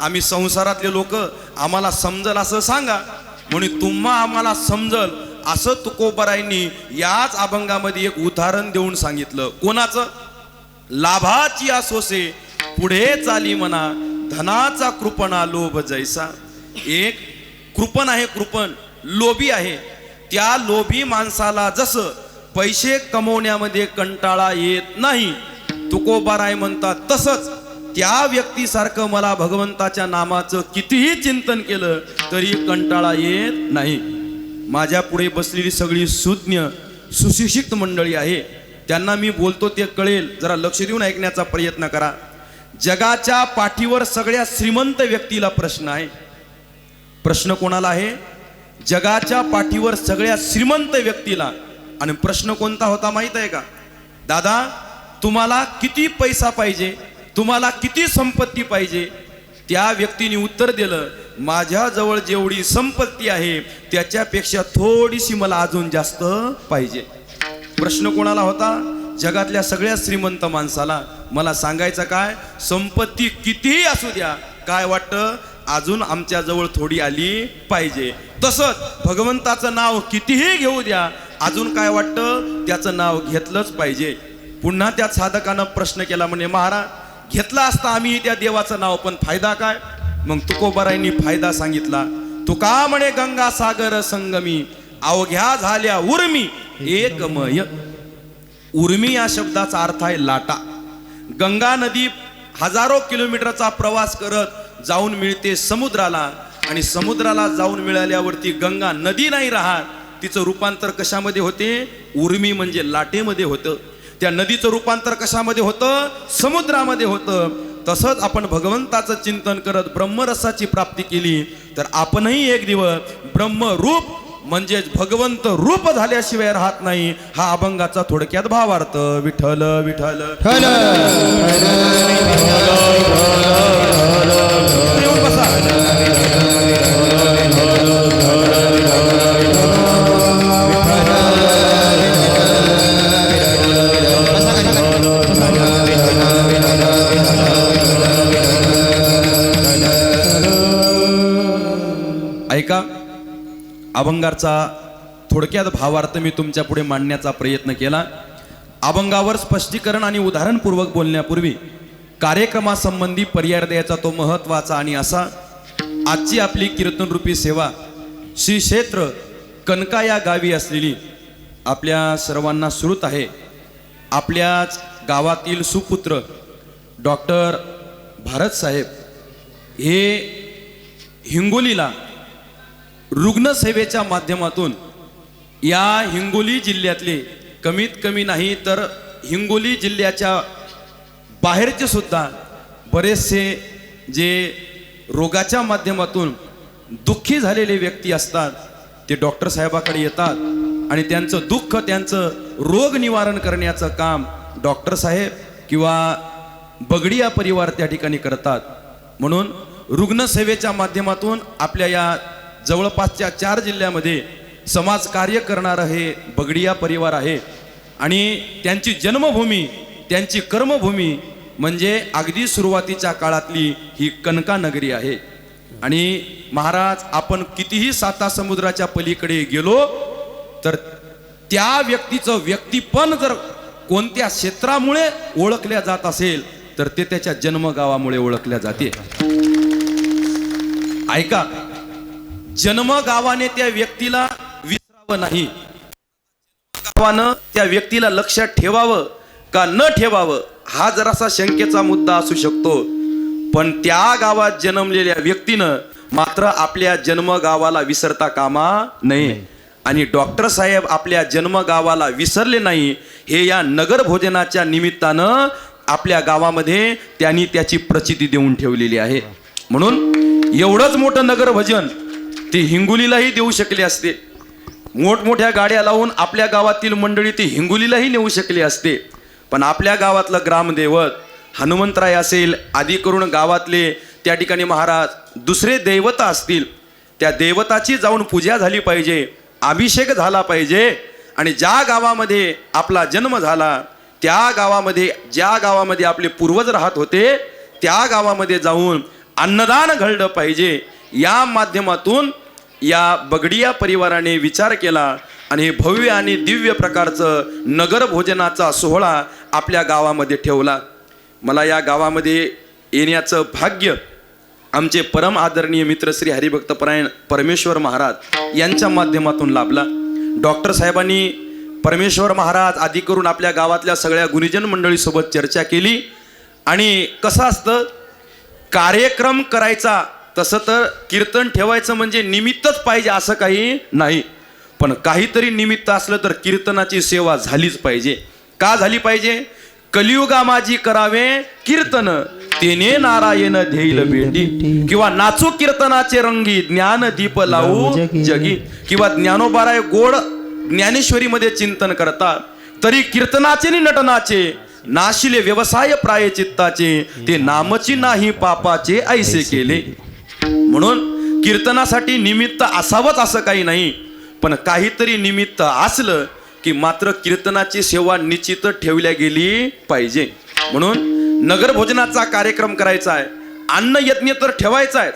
आम्ही संसारातले लोक, आम्हाला समजल असं सांगा. म्हणून तुम्हा आम्हाला समजल असं तुकोबारायांनी याच अभंगामध्ये एक उदाहरण देऊन सांगितलं. कोणाचं? लाभाची आसोसे पुढे चाली म्हणा, धनाचा कृपणा लोभ जैसा. एक कृपण आहे, कृपण लोभी आहे. त्या लोभी माणसाला जसं पैसे कमवण्यामध्ये कंटाळा येत नाही, तुकोबाराय म्हणतात तसंच त्या व्यक्तीसारखं मला भगवंताच्या नामाचं कितीही चिंतन केलं तरी कंटाळा येत नाही. माझ्या पुढे बसलेली सगळी सुज्ञ सुशिक्षित मंडळी आहे, त्यांना मी बोलतो ते कळेल, जरा लक्ष देऊन ऐकण्याचा प्रयत्न करा. जगाच्या पाठीवर सगळ्या श्रीमंत व्यक्तीला प्रश्न आहे. प्रश्न कोणाला आहे? जगाच्या पाठीवर सगळ्या श्रीमंत व्यक्तीला. आणि प्रश्न कोणता होता माहित आहे का? दादा, तुम्हाला किती पैसा पाहिजे, तुम्हाला किती संपत्ती पाहिजे? त्या व्यक्तीने उत्तर दिलं, माझ्याजवळ जेवढी संपत्ती आहे त्याच्यापेक्षा थोडीशी मला अजून जास्त पाहिजे. प्रश्न कोणाला होता? जगातल्या सगळ्या श्रीमंत माणसाला. मला सांगायचं काय, संपत्ती कितीही असू द्या, काय वाटतं, अजून आमच्या जवळ थोडी आली पाहिजे. तसंच भगवंताचं नाव कितीही घेऊ द्या, अजून काय वाटतं, त्याचं नाव घेतलंच पाहिजे. पुन्हा त्या साधकानं प्रश्न केला, म्हणे महाराज घेतला असता आम्ही त्या देवाचं नाव, पण फायदा काय? मग तुकोबारायांनी फायदा सांगितला. तुका म्हणे गंगा सागर संगमी, अवघ्या झाल्या उर्मी एकमय. उर्मी या शब्दाचा अर्थ आहे लाटा. गंगा नदी हजारो किलोमीटरचा प्रवास करत जाऊन मिळते समुद्राला, आणि समुद्राला जाऊन मिळाल्यावरती गंगा नदी नाही राहत, तिचं रूपांतर कशामध्ये होते? उर्मी म्हणजे लाटेमध्ये होतं. त्या नदीचं रूपांतर कशामध्ये होतं? समुद्रामध्ये होतं. तसंच आपण भगवंताचं चिंतन करत ब्रह्मरसाची प्राप्ती केली तर आपणही एक दिवस ब्रह्मरूप म्हणजेच भगवंत रूप झाल्याशिवाय राहत नाही. हा अभंगाचा थोडक्यात भावार्थ. विठ्ठल विठ्ठल येऊन बसा. ऐका, अभंगाचा थोडक्यात भावार्थ मी तुमच्या पुढे मांडण्याचा प्रयत्न केला. अभंगावर स्पष्टीकरण आणि उदाहरणपूर्वक बोलण्यापूर्वी कार्यक्रमासंबंधी पर्याय द्यायचा तो महत्वाचा आणि असा. आजची आपली कीर्तनरूपी सेवा श्री क्षेत्र कनका या गावी असलेली आपल्या सर्वांना श्रुत आहे. आपल्याच गावातील सुपुत्र डॉक्टर भारत साहेब हे हिंगोलीला रुग्णसेवेच्या माध्यमातून या हिंगोली जिल्ह्यातले कमीत कमी नाही तर हिंगोली जिल्ह्याच्या बाहेरचे सुद्धा बरेचसे जे रोगाच्या माध्यमातून दुःखी झालेले व्यक्ती असतात ते डॉक्टर साहेबाकडे येतात आणि त्यांचं दुःख, त्यांचं रोग निवारण करण्याचं काम डॉक्टर साहेब किंवा बगडिया परिवार त्या ठिकाणी करतात. म्हणून रुग्णसेवेच्या माध्यमातून आपल्या या जवळपासच्या 4 जिल्ह्यामध्ये समाज कार्य करणारं हे बगडिया परिवार आहे. आणि त्यांची जन्मभूमी, त्यांची कर्मभूमी म्हणजे अगदी सुरुवातीच्या काळातली ही कनका नगरी आहे. आणि महाराज, आपण कितीही साता समुद्राच्या पलीकडे गेलो तर त्या व्यक्तीचं व्यक्तिपण जर कोणत्या क्षेत्रामुळे ओळखल्या जात असेल तर ते त्याच्या जन्मगावामुळे ओळखल्या जाते. ऐका, जन्मगावाने त्या व्यक्तीला विसरावं नाही, गावानं त्या व्यक्तीला लक्षात ठेवावं का न ठेवावं हा जरासा शंकेचा मुद्दा असू शकतो. पण त्या गावात जन्मलेल्या व्यक्तीनं मात्र आपल्या जन्मगावाला विसरता कामा नये. आणि डॉक्टर साहेब आपल्या जन्मगावाला विसरले नाही, हे या नगर भोजनाच्या निमित्तानं आपल्या गावामध्ये त्यांनी त्याची प्रचिती देऊन ठेवलेली आहे. म्हणून एवढंच मोठं नगर भजन ते हिंगोलीलाही देऊ शकले असते. मोठमोठ्या गाड्या लावून आपल्या गावातील मंडळी ते हिंगोलीलाही नेऊ शकले असते. पण आपल्या गावातलं ग्रामदैवत हनुमंतराय असेल, आदी करून गावातले त्या ठिकाणी महाराज दुसरे दैवता असतील, त्या दैवताची जाऊन पूजा झाली पाहिजे, अभिषेक झाला पाहिजे. आणि ज्या गावामध्ये आपला जन्म झाला त्या गावामध्ये, ज्या गावामध्ये आपले पूर्वज राहत होते त्या गावामध्ये जाऊन अन्नदान घडलं पाहिजे, या माध्यमातून या बगडिया परिवाराने विचार केला आणि हे भव्य आणि दिव्य प्रकारचं नगर भोजनाचा सोहळा आपल्या गावामध्ये ठेवला. मला या गावामध्ये येण्याचं भाग्य आमचे परम आदरणीय मित्र श्री हरिभक्तपरायण परमेश्वर महाराज यांच्या माध्यमातून लाभला. डॉक्टर साहेबांनी परमेश्वर महाराज आदी करून आपल्या गावातल्या सगळ्या गुरुजन मंडळीसोबत चर्चा केली. आणि कसं असतं, कार्यक्रम करायचा तसं तर कीर्तन ठेवायचं म्हणजे निमित्तच पाहिजे असं काही नाही, पण काहीतरी निमित्त असलं तर कीर्तनाची सेवा झालीच पाहिजे. का झाली पाहिजे? कलियुगा माझी करावे कीर्तन, तेने नारायण धेईल भेटी, किंवा नाचू कीर्तनाचे रंगी, ज्ञान दीप लावू जगी, किंवा ज्ञानोबाराय गोड ज्ञानेश्वरीमध्ये चिंतन करतात, तरी कीर्तनाचे नि नटनाचे नाशिले व्यवसाय प्राय चित्ताचे, ते नामची नाही पापाचे ऐसे केले. म्हणून कीर्तनासाठी निमित्त असावंच असं काही नाही, पण काहीतरी निमित्त असलं की मात्र कीर्तनाची सेवा निश्चित ठेवल्या गेली पाहिजे. म्हणून नगर भोजनाचा कार्यक्रम करायचा आहे, अन्न यज्ञ तर ठेवायचा आहे.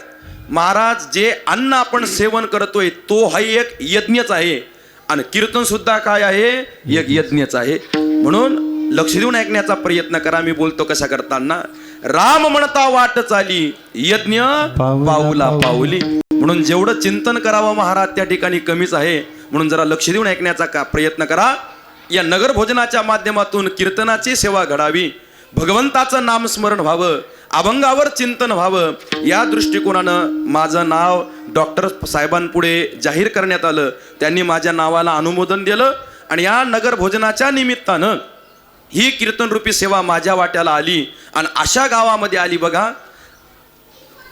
महाराज, जे अन्न आपण सेवन करतोय तो हा एक यज्ञच आहे, आणि कीर्तन सुद्धा काय आहे? एक यज्ञच आहे. म्हणून लक्ष देऊन ऐकण्याचा प्रयत्न करा. मी बोलतो कशा करताना, राम म्हणता वाट चाली, यज्ञ पाऊला पाऊली. म्हणून जेवढं चिंतन करावं महाराज त्या ठिकाणी कमीच आहे. म्हणून जरा लक्ष देऊन ऐकण्याचा प्रयत्न करा. या नगर भोजनाच्या माध्यमातून कीर्तनाची सेवा घडावी, भगवंताचं नामस्मरण व्हावं, अभंगावर चिंतन व्हावं, या दृष्टिकोनानं माझं नाव डॉक्टर साहेबांपुढे जाहीर करण्यात आलं. त्यांनी माझ्या नावाला अनुमोदन दिलं आणि या नगर भोजनाच्या निमित्तानं ही कीर्तनरूपी सेवा माझ्या वाट्याला आली. आणि अशा गावामध्ये आली बघा,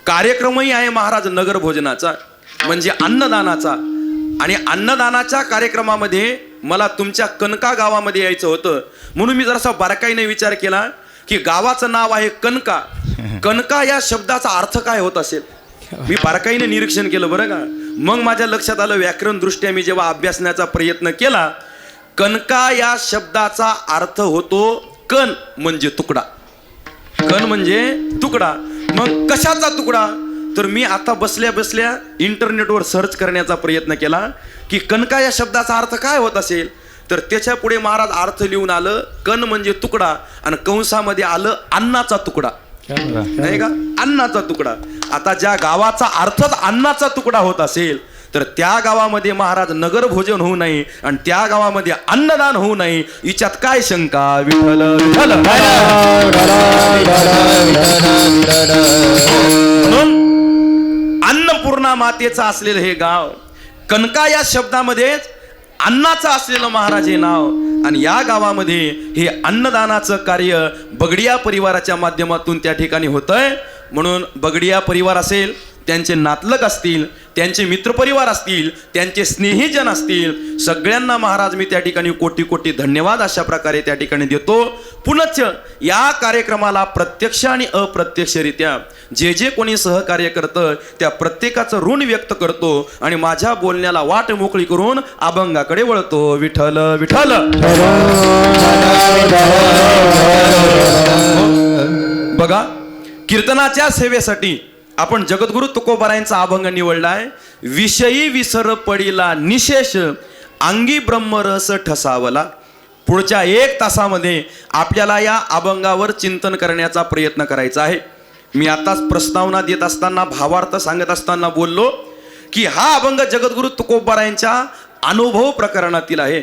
कार्यक्रमही आहे महाराज नगर भोजनाचा, म्हणजे अन्नदानाचा. आणि अन्नदानाच्या कार्यक्रमामध्ये मला तुमच्या कनका गावामध्ये यायचं होतं, म्हणून मी जरासा बारकाईने विचार केला की गावाचं नाव आहे कनका. कनका या शब्दाचा अर्थ काय होत असेल, मी बारकाईने निरीक्षण केलं बरं का. मग माझ्या लक्षात आलं, व्याकरण दृष्ट्या मी जेव्हा अभ्यासण्याचा प्रयत्न केला, कनका या शब्दाचा अर्थ होतो कण म्हणजे तुकडा. कण म्हणजे तुकडा. मग कशाचा तुकडा? तर मी आता बसल्या बसल्या इंटरनेटवर सर्च करण्याचा प्रयत्न केला की कनका या शब्दाचा अर्थ काय होत असेल. तर त्याच्या पुढे महाराज अर्थ लिहून आलं, कण म्हणजे तुकडा, आणि कंसामध्ये आलं अन्नाचा तुकडा, नाही का, अन्नाचा तुकडा. आता ज्या गावाचा अर्थच अन्नाचा तुकडा होत असेल तर त्या गावामध्ये महाराज नगर भोजन होऊ नये आणि त्या गावामध्ये अन्नदान होऊ नये, हिच्यात काय शंका? विठ्ठल विठ्ठल. म्हणून अन्नपूर्णा मातेचं असलेलं हे गाव, कनका या शब्दामध्येच अन्नाचं असलेलं महाराज हे नाव, आणि या गावामध्ये हे अन्नदानाचं कार्य बगडिया परिवाराच्या माध्यमातून त्या ठिकाणी होतंय. म्हणून बगडिया परिवार असेल, त्यांचे नातलग असतील, त्यांचे मित्रपरिवार असतील, त्यांचे स्नेहीजन असतील, सगळ्यांना महाराज मी त्या ठिकाणी कोटी कोटी धन्यवाद अशा प्रकारे त्या ठिकाणी देतो. पुनश्च या कार्यक्रमाला प्रत्यक्ष आणि अप्रत्यक्षरित्या जे जे कोणी सहकार्य करतं त्या प्रत्येकाचं ऋण व्यक्त करतो आणि माझ्या बोलण्याला वाट मोकळी करून अभंगाकडे वळतो. विठ्ठल विठ्ठल. बघा, कीर्तनाच्या सेवेसाठी आपण जगद्गुरु तुकोबारायांचा अभंग निवडलाय. विषयी विसर पडिला निशेष, अंगी ब्रह्मरस ठसावला. पुढच्या 1 तासामध्ये आपल्याला या अभंगावर चिंतन करण्याचा प्रयत्न करायचा आहे. मी आताच प्रस्तावना देत असताना, भावार्थ सांगत असताना बोललो की हा अभंग जगद्गुरु तुकोबारायांच्या अनुभव प्रकरणातील आहे.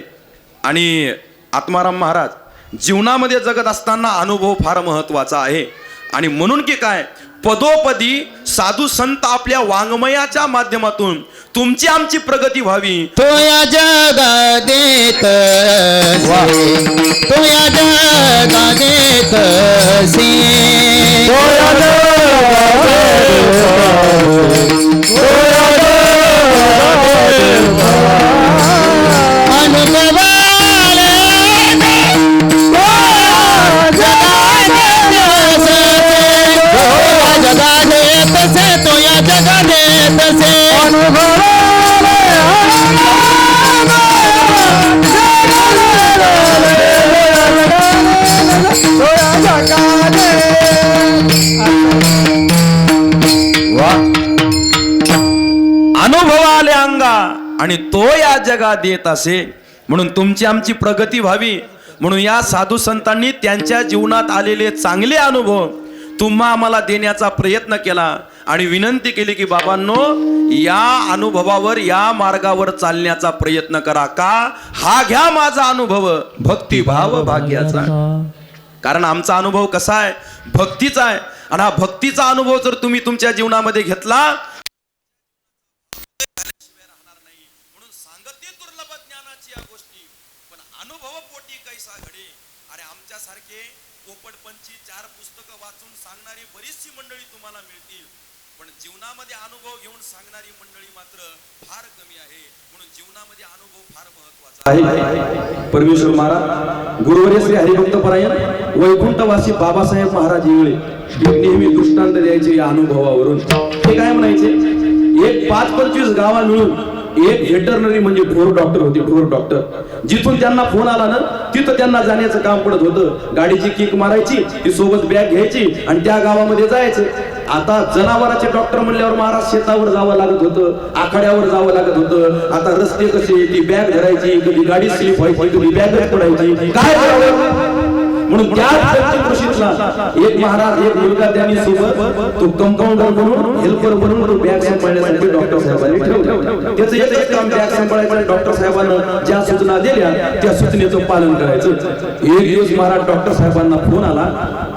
आणि आत्माराम महाराज जीवनामध्ये जगत असताना अनुभव फार महत्वाचा आहे. आणि म्हणून की काय, पदोपदी साधू संत आपल्या वाङ्मयाच्या माध्यमातून तुमची आमची प्रगती व्हावी. तो या जगा देत, तो या जगा देत, तो या अनुभव आले अंगा आणि तो या जगात येत असे. म्हणून तुमची आमची प्रगती व्हावी म्हणून या साधू संतांनी त्यांच्या जीवनात आलेले चांगले अनुभव तुम्हा आम्हाला देण्याचा प्रयत्न केला आणि विनंती केली की बाबांनो, या अनुभवावर या मार्गावर चालण्याचा प्रयत्न करा. का? हा घ्या माझा अनुभव भक्तिभाव भाग्याचा. कारण आमचा अनुभव कसा आहे? भक्तीचा आहे. आणि हा भक्तीचा अनुभव जर तुम्ही तुमच्या जीवनामध्ये घेतला, म्हणून सांगते दुर्लभ ज्ञानाची या गोष्टी, पण अनुभव पोटी कैसा घडे. अरे आमच्यासारखे पोपटपंची 4 पुस्तकं वाचून सांगणारी बरीचशी मंडळी तुम्हाला मिळतील, पण जीवनामध्ये अनुभव घेऊन सांगणारी मंडळी मात्र फार कमी आहे. म्हणून जीवनामध्ये अनुभव फार महत्वाचा आहे. परमेश्वर महाराज गुरुवर्य श्री हरिभक्त परायण वैकुंठवासी बाबासाहेब महाराज इंगळे नेहमी दृष्टांत द्यायचे या अनुभवावरून. ते काय म्हणायचे? एक 5-25 गावा मिळून एक व्हेटरनरी म्हणजे ढोर डॉक्टर होते. ढोर डॉक्टर जिथून त्यांना फोन आला ना तिथं त्यांना जाण्याचं काम पडत होतं. गाडीची किक मारायची, ती सोबत बॅग घ्यायची आणि त्या गावामध्ये जायचं. आता जनावरांचे डॉक्टर म्हणल्यावर महाराज शेतावर जावं लागत होतं, आखाड्यावर जावं लागत होतं. आता रस्ते कसे, ती बॅग धरायची, कधी गाडी स्लिप व्हायची, कधी बॅग पडायची, काय करावं. म्हणून त्या कृषीतला एक महाराज, एक मुलगा त्यांनी सोबत तो कंपाऊंडर म्हणून, हेल्पर म्हणून तो बॅग सांभाळण्यासाठी डॉक्टर साहेबांनी ठेवलं. त्याचं एकच काम बॅग सांभाळायचं. डॉक्टर साहेबांना ज्या सूचना दिल्या त्या सूचनेचं पालन करायचं. एक दिवस महाराज डॉक्टर साहेबांना फोन आला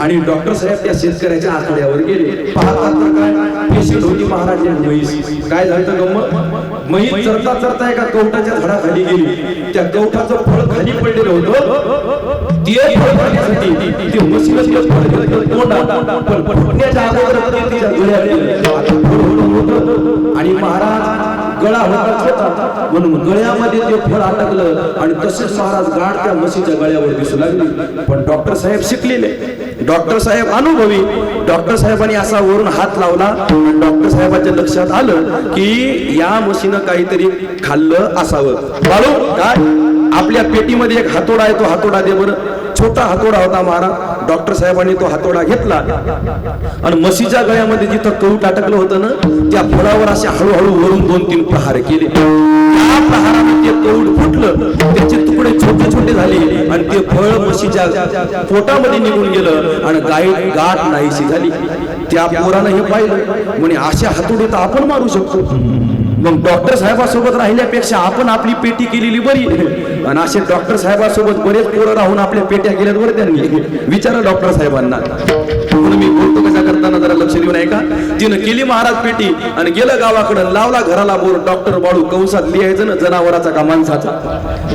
आणि डॉक्टर साहेब त्या शेतकऱ्याच्या आखाड्यावर गेले. पाहतात तर काय पेशंट होती महाराज एक म्हैस. काय झालं गंमत? म्हैस चरता चरता एका कवठाच्या झाडाखाली गेली. त्या कवठाचं फळ खाली पडलेलं होतं. ते फळ खाण्यासाठी ते म्हशीला फुटण्याच्या अगोदर तिच्या गळ्यात आणि महाराज गळा होता म्हणून गळ्यामध्ये ते फळ अटकलं आणि तसेच महाराज गाठ त्या म्हशीच्या गळ्यावर दिसू लागली. पण डॉक्टर साहेब शिकलेले, डॉक्टर साहेब अनुभवी. डॉक्टर साहेबांनी असा वरून हात लावला. डॉक्टर साहेबांच्या लक्षात आलं की या म्हशीनं काहीतरी खाल्लं असावं. बाळू काय? आपल्या पेटीमध्ये एक हातोडा आहे, तो हातोडा दे बरं. छोटा हातोडा होता महाराज. डॉक्टर साहेबांनी तो हातोडा घेतला आणि म्हशीच्या गळ्यामध्ये जिथं कवट अटकलं होतं ना त्या फळावर असे हळूहळू वरून 2-3 प्रहार केले. त्या प्रहाराने ते कवट फुटलं, त्याचे तुकडे छोटे छोटे झाले आणि ते फळ म्हशीच्या पोटामध्ये निघून गेलं आणि गाठ नाहीशी झाली. त्या पोरानं हे पाहिलं, म्हणे अशा हातोडे तर आपण मारू शकतो. मग डॉक्टर साहेबासोबत राहिल्यापेक्षा आपण आपली पेटी केलेली बरी. आणि असे डॉक्टर साहेबासोबत बरेच पोरं राहून आपल्या पेट्या केल्यात बरं त्यांनी. विचारा डॉक्टर साहेबांना. म्हणून मी बोलतो कशा करताना जरा लक्ष देऊन ऐका. तिनं केली महाराज पेटी आणि गेलं गावाकडं, लावला घराला बोर. डॉक्टर बाळू कंसात लिहायचं ना जनावराचा का माणसाचा?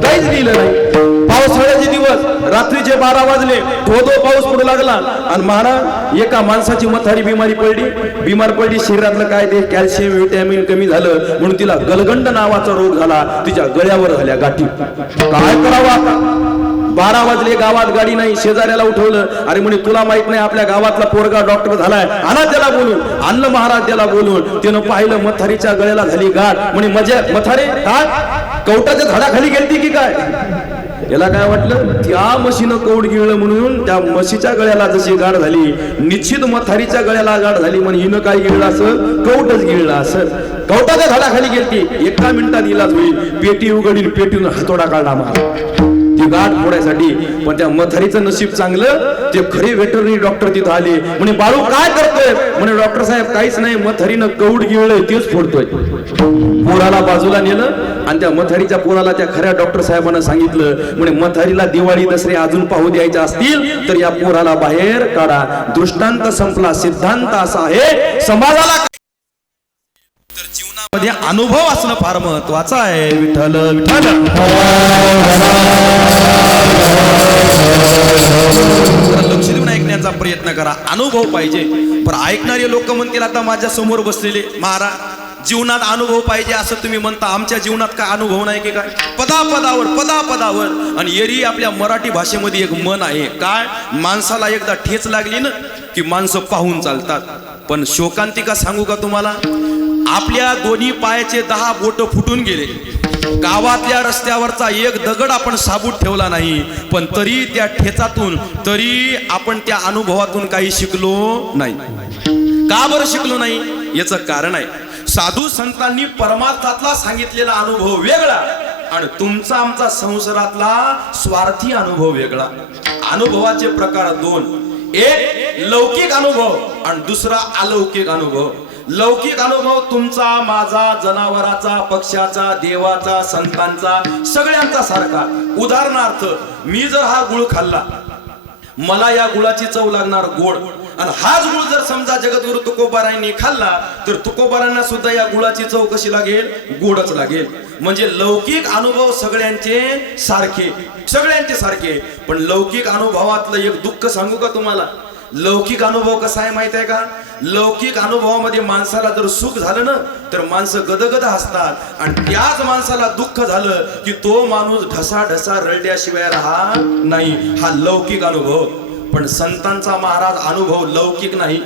काहीच लिहिलं नाही. पावसाळ्याचे दिवस, रात्रीचे 12 वाजले, धो पाऊस पडू लागला आणि महाराज एका माणसाची मथारी बिमार पडली. शरीरातलं काय ते कॅल्शियम व्हिटॅमिन कमी झालं म्हणून तिला गलगंड नावाचा रोग झाला. तिच्या गळ्यावर झाल्या गाठी. काय करावा? 12 वाजले, गावात गाडी नाही. शेजाऱ्याला उठवलं. अरे म्हणे तुला माहित नाही आपल्या गावातला पोरगा डॉक्टर झालाय, आणा त्याला बोलून. आणलं महाराज त्याला बोलून. त्यानं पाहिलं मथारीच्या गळ्याला झाली गाठ. म्हणे मजा मथारे काय कवटाच्या झाडाखाली गेलती की काय? याला काय वाटलं त्या म्हशीनं कवड गिळलं म्हणून त्या म्हशीच्या गळ्याला जशी गाठ झाली, निश्चित मथारीच्या गळ्याला गाठ झाली. म्हणून हिनं काय गिळलं असं? कवटच गिळलं असं. कवटाच्या झाडाखाली गेलती. 1 मिनिटात इलाज होईल. पेटी उघडली, पेटीनं हातोडा काढला महाराज ती गाठ फोडायसाठी. पण त्या मथारीचं नशीब चांगलं, ते खरे व्हेटरनरी डॉक्टर तिथं आले. म्हणे बाळू काय करतोय? म्हणे डॉक्टर साहेब काहीच नाही, मथारीनं कवड गिळलंय तेच फोडतोय. पोराला बाजूला नेलं आणि त्या मथारीच्या पोराला त्या खऱ्या डॉक्टर साहेबांना सांगितलं. म्हणे मथारीला दिवाळी दसरे अजून पाहू द्यायचे असतील तर या पोराला बाहेर काढा. दृष्टांत संपला. सिद्धांत असा आहे समाजाला तर जीवनामध्ये अनुभव असणं फार महत्वाचं आहे. विठ्ठल विठ्ठल. लक्ष देऊन ऐकण्याचा प्रयत्न करा. अनुभव पाहिजे. पण ऐकणारे लोक म्हणतील आता माझ्या समोर बसलेले महाराज जीवनात अनुभव पाहिजे असं तुम्ही म्हणता. आमच्या जीवनात काय अनुभव नाही की काय? पदापदावर. आणि एरी आपल्या मराठी भाषेमध्ये एक म्हण आहे. काय? माणसाला एकदा ठेच लागली ना की माणसं पाहून चालतात. पण शोकांतिका सांगू का तुम्हाला? आपल्या दोन्ही पायाचे 10 बोट फुटून गेले. गावातल्या रस्त्यावरचा एक दगड आपण साबूत ठेवला नाही. पण तरी त्या ठेचातून, तरी आपण त्या अनुभवातून काही शिकलो नाही. का बरं शिकलो नाही? याचं कारण आहे. साधू संतांनी परमार्थातला सांगितलेला अनुभव वेगळा आणि तुमचा आमचा संसारातला स्वार्थी अनुभव वेगळा. अनुभवाचे प्रकार दोन. एक लौकिक अनुभव आणि दुसरा अलौकिक अनुभव. लौकिक अनुभव तुमचा, माझा, जनावराचा, पक्ष्याचा, देवाचा, संतांचा, सगळ्यांचा सारखा. उदाहरणार्थ, मी जर हा गुळ खाल्ला, मला या गुळाची चव लागणार गोड, आणि हाच गुळ जर समजा जगद्गुरु तुकोबारायांनी खाल्ला तर तुकोबारायांना सुद्धा या गुळाची चव कशी लागेल? गोडच लागेल. म्हणजे लौकिक अनुभव सगळ्यांचे सारखे, सगळ्यांचे सारखे. पण लौकिक अनुभवातलं एक दुःख सांगू का तुम्हाला? लौकिक अनुभव कसा आहे माहित आहे का? लौकिक अनुभवामध्ये माणसाला जर सुख झालं ना तर माणसं गदगद हसतात, आणि त्याच माणसाला दुःख झालं की तो माणूस ढसा ढसा रडल्याशिवाय राहत नाही. हा लौकिक अनुभव. पण संतांचा महाराज अनुभव लौकिक नाही,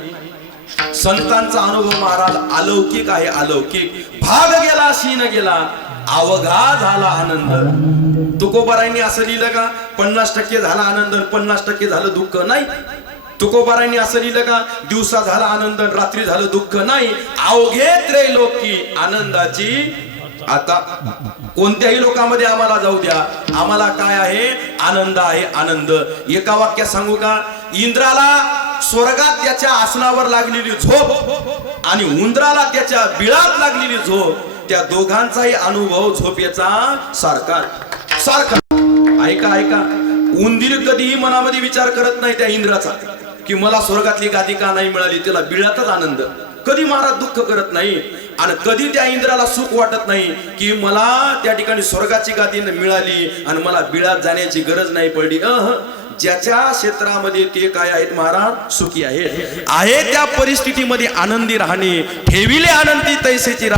संतांचा अनुभव महाराज अलौकिक आहे. अलौकिक. भाग गेला शीन गेला, अवघा झाला आनंद. तुकोबारायांनी असं लिहिलं का 50% झाला आनंद 50% झालं दुःख? नाही. तुकोबारायांनी असं लिहिलं का दिवसा झाला आनंद रात्री झालं दुःख? नाही. अवघे त्रैलोकी आनंदाची. आता कोणत्याही लोकांमध्ये आम्हाला जाऊ द्या, आम्हाला काय आहे? आनंद आहे. आनंद. एका वाक्यात सांगू का? इंद्राला स्वर्गात त्याच्या आसनावर लागलेली झोप आणि उंदराला त्याच्या बिळात लागलेली झोप, त्या दोघांचाही अनुभव झोपेचा सारखा सारखा. ऐका ऐका, उंदीर कधीही मनामध्ये विचार करत नाही त्या इंद्राचा की मला स्वर्गातली गादी का नाही मिळाली. त्याला बिळातच आनंद. कधी महाराज दुःख करत नाही. आणि कधी त्या इंद्राला सुख वाटत नाही की मला त्या ठिकाणी स्वर्गाची गादी मिळाली आणि मला बिळात जाण्याची गरज नाही पडली. ज्याच्या क्षेत्रामध्ये ते काय आहेत महाराज? सुखी आहे त्या परिस्थितीमध्ये आनंदी राहणे. ठेविले आनंदी तैसेची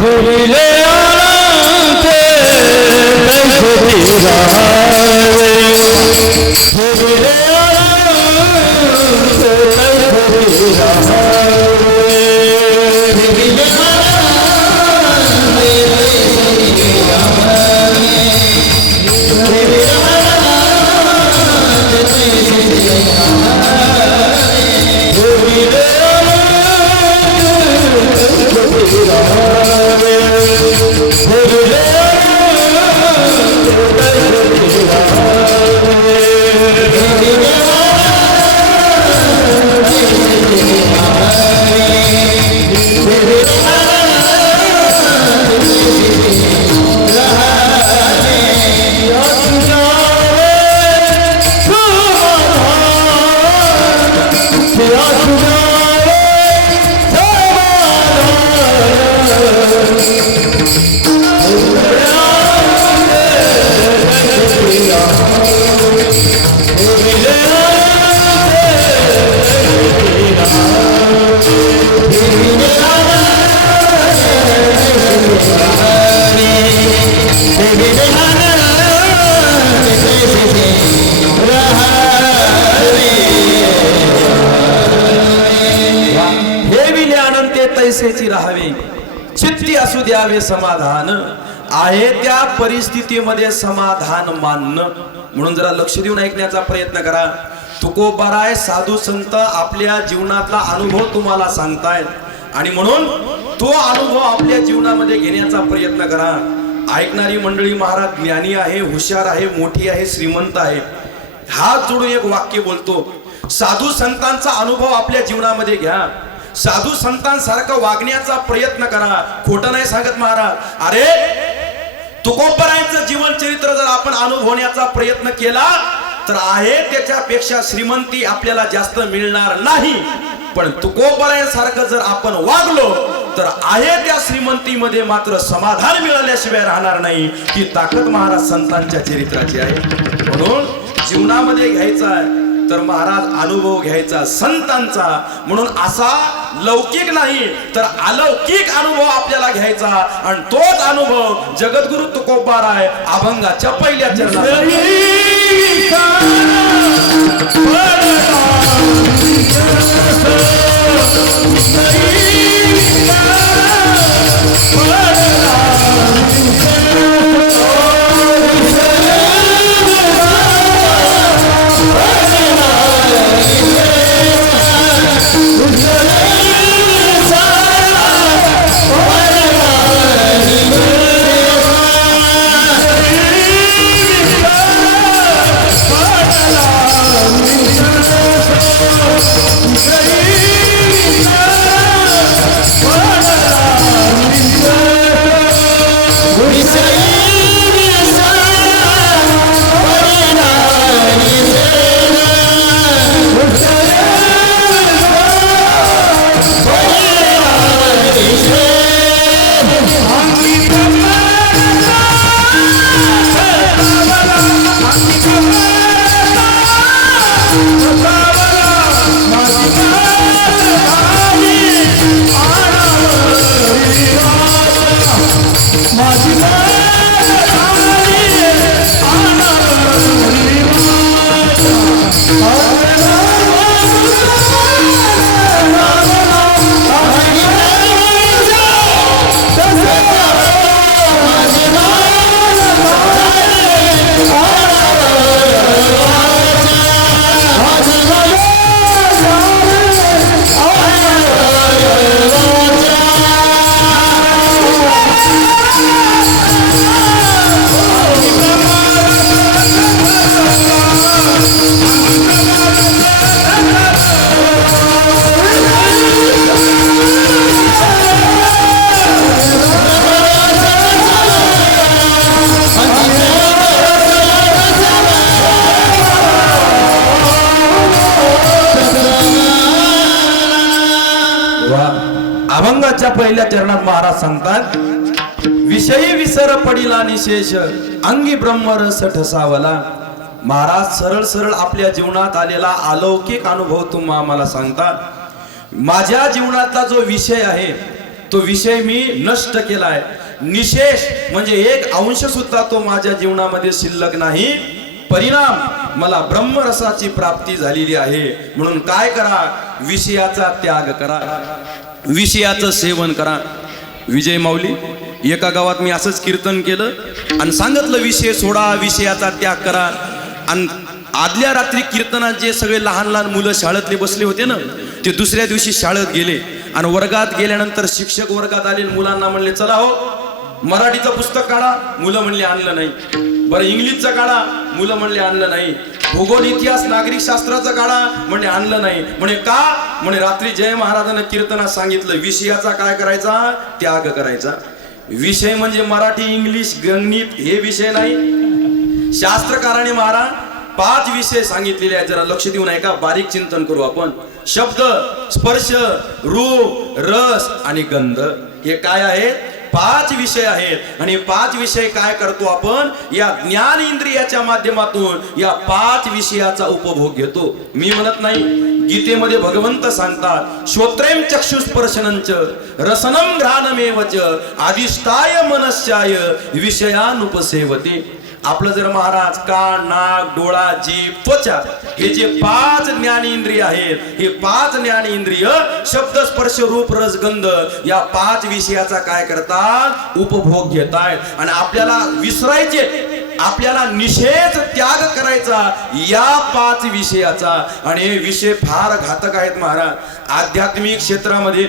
तैसेची राहावे, चित्ती असू द्यावे समाधान. आहे त्या परिस्थितीमध्ये समाधान मानणं. म्हणून जरा लक्ष देऊन ऐकण्याचा प्रयत्न करा. तुकोबाराय साधू संत आपल्या जीवनातला अनुभव तुम्हाला सांगतायत आणि म्हणून तो अनुभव आपल्या जीवनामध्ये घेण्याचा प्रयत्न करा. ऐकणारी मंडळी महाराज ज्ञानी आहे, हुशार आहे, मोठी आहे, श्रीमंत आहे. हात जोडून एक वाक्य बोलतो. साधू संतांचा अनुभव आपल्या जीवनामध्ये घ्या. साधू संतांसारखं वागण्याचा प्रयत्न करा. खोटं नाही सांगत महाराज. अरे तुकोबारायांचं जीवन चरित्र जर आपण अनुभवण्याचा प्रयत्न केला तर आहे त्याच्यापेक्षा श्रीमंती आपल्याला जास्त मिळणार नाही. पण तुकोबारायांसारखं जर आपण वागलो तर आहे त्या श्रीमंतीमध्ये मात्र समाधान मिळाल्याशिवाय राहणार नाही. ही ताकद महाराज संतांच्या चरित्राची आहे. म्हणून जीवनामध्ये घ्यायचा तर महाराज अनुभव घ्यायचा संतांचा. म्हणून असा लौकिक नाही तर अलौकिक अनुभव आपल्याला घ्यायचा आणि तोच अनुभव जगद्गुरु तुकोबाराय अभंगाच्या पहिल्या चरणात. अभंगाच्या पहिल्या चरणात महाराज सांगतात, विषयी विसर पडिला निशेष अंगी ब्रह्मरस ठसावला. महाराज सरळ सरळ आपल्या जीवनात आलेला अलौकिक अनुभव तुम्हा आम्हाला सांगतात. माझ्या जीवनातला जो विषय आहे तो विषय मी नष्ट केलाय. निशेष म्हणजे एक अंश सुद्धा तो माझ्या जीवनामध्ये शिल्लक नाही. परिणाम मला ब्रह्मरसाची प्राप्ती झालेली आहे. म्हणून काय करा, विषयाचा त्याग करा, विषयाचं सेवन करा. विजय माऊली, एका गावात मी असंच कीर्तन केलं आणि सांगितलं विषय सोडा, विषयाचा त्याग करा. आणि आदल्या रात्री कीर्तनात जे सगळे लहान लहान मुलं शाळेतले बसले होते ना, ते दुसऱ्या दिवशी शाळेत गेले आणि वर्गात गेल्यानंतर शिक्षक वर्गात आले, मुलांना म्हणले चला हो मराठीचं पुस्तक काढा. मुलं म्हणले आणलं नाही. बरं इंग्लिशचं काढा. मुलं म्हणले आणलं नाही. भूगोल इतिहास नागरिक शास्त्राचं काढा. म्हणजे आणलं नाही. म्हणे का? म्हणे रात्री जय महाराजांना कीर्तनात सांगितलं विषयाचा काय करायचा, त्याग करायचा. विषय म्हणजे मराठी इंग्लिश गणित हे विषय नाही. शास्त्रकाराने महाराज 5 विषय सांगितलेले आहेत. जरा लक्ष देऊन ऐका, बारीक चिंतन करू आपण. शब्द, स्पर्श, रूप, रस आणि गंध हे काय आहेत? 5 विषय आहेत. आणि 5 विषय काय करतो आपण? या ज्ञान इंद्रियाच्या माध्यमातून या 5 विषयाचा उपभोग घेतो. मी म्हणत नाही, गीतेमध्ये भगवंत सांगतात, श्रोत्रेम चक्षुस्पर्शनंच रसनम घ्राणमेवच अधिष्ठाय मनस्याय विषयानुपसेवते. आपलं जर महाराज कान, नाक, डोळा, जीभ, त्वचा हे जे 5 ज्ञानेंद्रिय आहेत, हे 5 ज्ञानेंद्रिय शब्द, स्पर्श, रूप, रस, गंध या 5 विषयाचा काय करतात? उपभोग घेतायत. आणि आपल्याला विसरायचे, आपल्याला निषेध त्याग करायचा या 5 विषयाचा. आणि हे विषय फार घातक आहेत महाराज. आध्यात्मिक क्षेत्रामध्ये,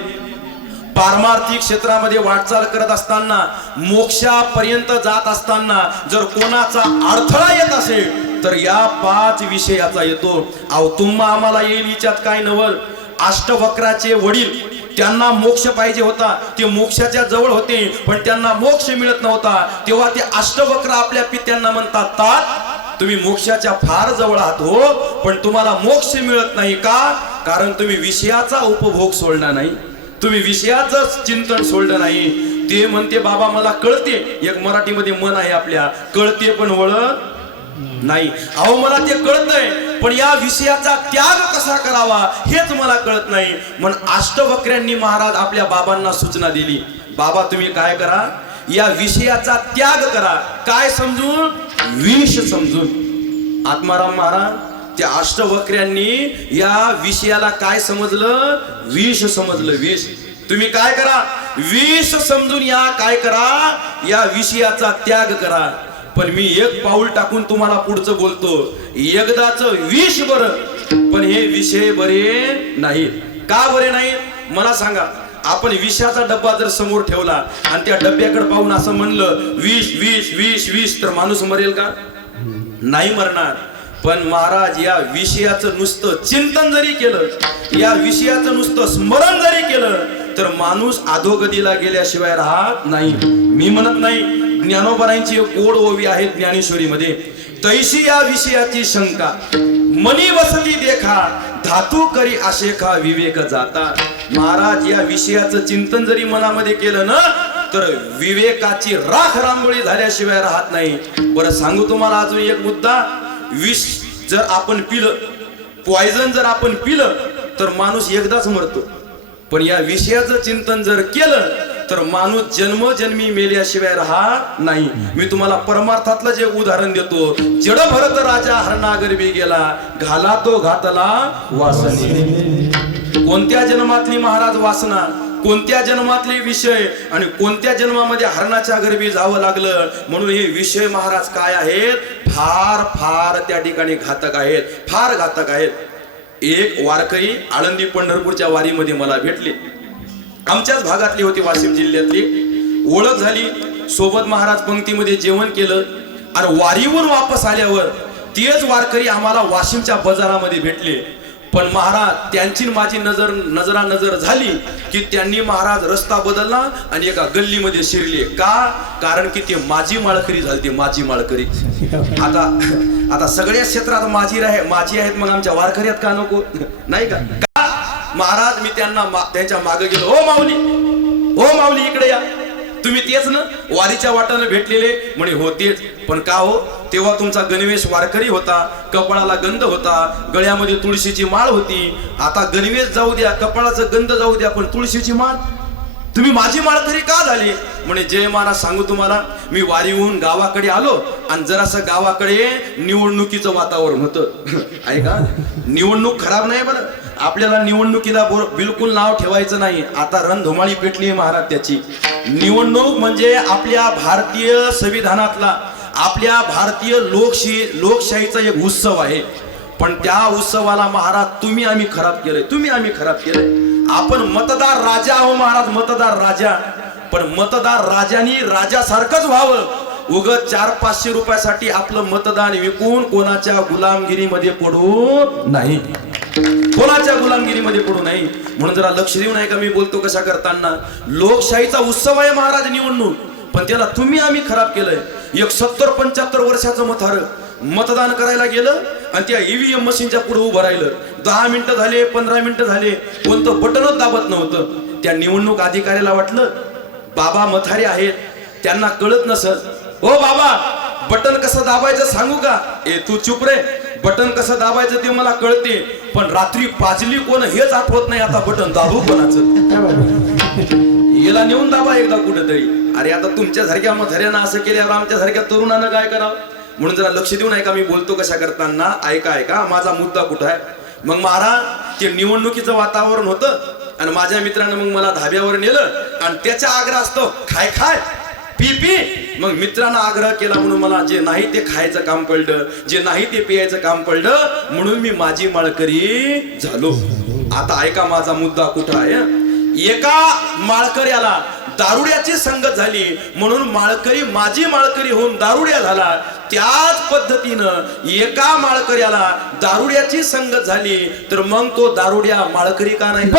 पारमार्थिक क्षेत्रामध्ये वाटचाल करत असताना, मोक्षापर्यंत जात असताना जर कोणाचा अडथळा येत असेल तर या 5 विषयाचा येतो. अहो तुम्हा आम्हाला येईल हिच्यात काय नवल. अष्टवक्राचे वडील, त्यांना मोक्ष पाहिजे होता, ते मोक्षाच्या जवळ होते पण त्यांना मोक्ष मिळत नव्हता. तेव्हा ते अष्टवक्र आपल्या पित्यांना म्हणतात, तात तुम्ही मोक्षाच्या फार जवळ आहात हो, पण तुम्हाला मोक्ष मिळत नाही. का? कारण तुम्ही विषयाचा उपभोग सोडला नाही, तुम्ही विषयाचं चिंतन सोडलं नाही. ते म्हणते बाबा मला कळते, एक मराठीमध्ये मन आहे आपल्या, कळते पण वळत नाही. अहो मला ते कळतंय पण या विषयाचा त्याग कसा करावा हेच मला कळत नाही. म्हणून अष्टवक्र्यांनी महाराज आपल्या बाबांना सूचना दिली, बाबा तुम्ही काय करा, या विषयाचा त्याग करा. काय समजून? विष समजून. आत्माराम महाराज त्या अष्टवक्र्यांनी या विषयाला काय समजलं? विष समजलं. विष. तुम्ही काय करा? विष समजून या काय करा? या विषयाचा त्याग करा. पण मी एक पाऊल टाकून तुम्हाला पुढचं बोलतो, एकदाच विष बरं पण हे विषय बरे नाहीत. का बरे नाहीत मला सांगा. आपण विषाचा डब्बा जर समोर ठेवला आणि त्या डब्याकडे पाहून असं म्हणलं विष विष विष विष, तर माणूस मरेल का? नाही मरणार. पण महाराज या विषयाचं नुसतं चिंतन जरी केलं, या विषयाचं नुसतं स्मरण जरी केलं तर माणूस अधोगतीला गेल्याशिवाय राहत नाही. मी म्हणत नाही ज्ञानोबरायांची एक गोड ओवी आहे ज्ञानेश्वरीमध्ये. तैशी या विषयाची शंका मनी वसती देखा धातू करी आशेखा विवेक जाता. महाराज या विषयाचं चिंतन जरी मनामध्ये केलं ना तर विवेकाची राख रांगोळी झाल्याशिवाय राहत नाही. बरं सांगू तुम्हाला अजून एक मुद्दा. विष जर आपण पिलं, पॉयझन जर आपण पिलं तर माणूस एकदाच मरतो. पण या विषयाचं चिंतन जर केलं तर माणूस जन्मजन्मी मेल्याशिवाय राहत नाही. मी तुम्हाला परमार्थातलं जे उदाहरण देतो. जड भरत राजा हरणागरबी गेला घाला तो घातला वासने. कोणत्या जन्मातली महाराज वासना, कोणत्या जन्मातले विषय आणि कोणत्या जन्मामध्ये हरणाच्या गर्भी जावं लागलं. म्हणून हे विषय महाराज काय आहेत, फार फार त्या ठिकाणी घातक आहेत, फार घातक आहेत. एक वारकरी आळंदी पंढरपूरच्या वारीमध्ये मला भेटले. आमच्याच भागातली होती, वाशिम जिल्ह्यातली. ओळख झाली, सोबत महाराज पंक्तीमध्ये जेवण केलं आणि वारीवरून वापस आल्यावर तेच वारकरी आम्हाला वाशिमच्या बाजारामध्ये भेटले. पण महाराज त्यांची माझी नजर झाली की त्यांनी महाराज रस्ता बदलला आणि एका गल्लीमध्ये शिरले. का? कारण की ते माझी माळकरी झाली, माझी माळकरी. आता सगळ्या क्षेत्रात माझी आहेत, मग आमच्या वारकऱ्यात का नको नाही का? महाराज मी त्यांच्या मागे गेलो. ओ माऊली इकडे या. तुम्ही तेच ना वारीच्या वाटाने भेटलेले? म्हणे हो तेच. पण का हो, तेव्हा तुमचा गणवेश वारकरी होता, कपाळाला गंध होता, गळ्यामध्ये तुळशीची माळ होती. आता गणवेश जाऊ द्या, कपाळाचं गंध जाऊ द्या, पण तुळशीची माळ, तुम्ही माझी माळकरी का झाली? म्हणे जय महाराज सांगू तुम्हाला, मी वारीहून गावाकडे आलो आणि जरासं गावाकडे निवडणुकीचं वातावरण होतं. ऐका, निवडणूक खराब नाही बरं, आपल्याला निवडणुकीला बिलकुल नाव ठेवायचं नाही. आता रणधुमाळी पेटली आहे महाराज त्याची. निवडणूक म्हणजे आपल्या भारतीय संविधानातला, आपल्या भारतीय लोकशाहीचा एक उत्सव आहे. पण त्या उत्सवाला महाराज तुम्ही आम्ही खराब केलंय. आपण मतदार राजा आहो महाराज, मतदार राजा. पण मतदार राजानी राजासारखंच व्हावं. उगत 400-500 रुपयासाठी आपलं मतदान विकून कोणाच्या गुलामगिरीमध्ये पडू नाही, कोणाच्या गुलामगिरीमध्ये पडू नाही. म्हणून जरा लक्ष देऊ नये का मी बोलतो कशा करताना. लोकशाहीचा उत्सव आहे महाराज निवडणूक, पण त्याला तुम्ही आम्ही खराब केलंय. एक 70-75 वर्षाचं म्हातार मतदान करायला गेलं आणि त्या ईव्हीएम मशीनच्या पुढे उभं राहिलं. 10 मिनिटं झाले, 15 मिनिटं झाले, कोणतं बटनच दाबत नव्हतं. त्या निवडणूक अधिकाऱ्याला वाटलं बाबा म्हातारे आहेत, त्यांना कळत नसत. ओ बाबा, बटन कसं दाबायचं सांगू का? ए तू चुप रे, बटन कसं दाबायचं ते मला कळते, पण रात्री पाजली कोण हेच आठवत नाही. आता बटन दाबू कोणाचं? याला नेऊन दाबा एकदा कुठेतरी. अरे आता तुमच्यासारख्या म्हाताऱ्यानं असं केल्यावर आमच्यासारख्या तरुणानं काय करावं? म्हणून जरा लक्ष देऊन ऐका मी बोलतो कशा करताना. ऐका माझा मुद्दा कुठं आहे. मग महाराज ते निवडणुकीचं वातावरण होतं आणि माझ्या मित्रानं मग मला धाब्यावर नेलं आणि त्याचा आग्रह असतो खाय पी. मग मित्रांना आग्रह केला म्हणून मला जे नाही ते खायचं काम पडलं, जे नाही ते पियायचं काम पडलं, म्हणून मी माझी माळकरी झालो. आता ऐका माझा मुद्दा कुठं आहे. एका माळकऱ्याला दारुड्याची संगत झाली म्हणून माझी माळकरी होऊन दारुड्या झाला. त्याच पद्धतीनं एका माळकऱ्याला दारुड्याची संगत झाली तर मग तो दारुड्या माळकरी का नाही?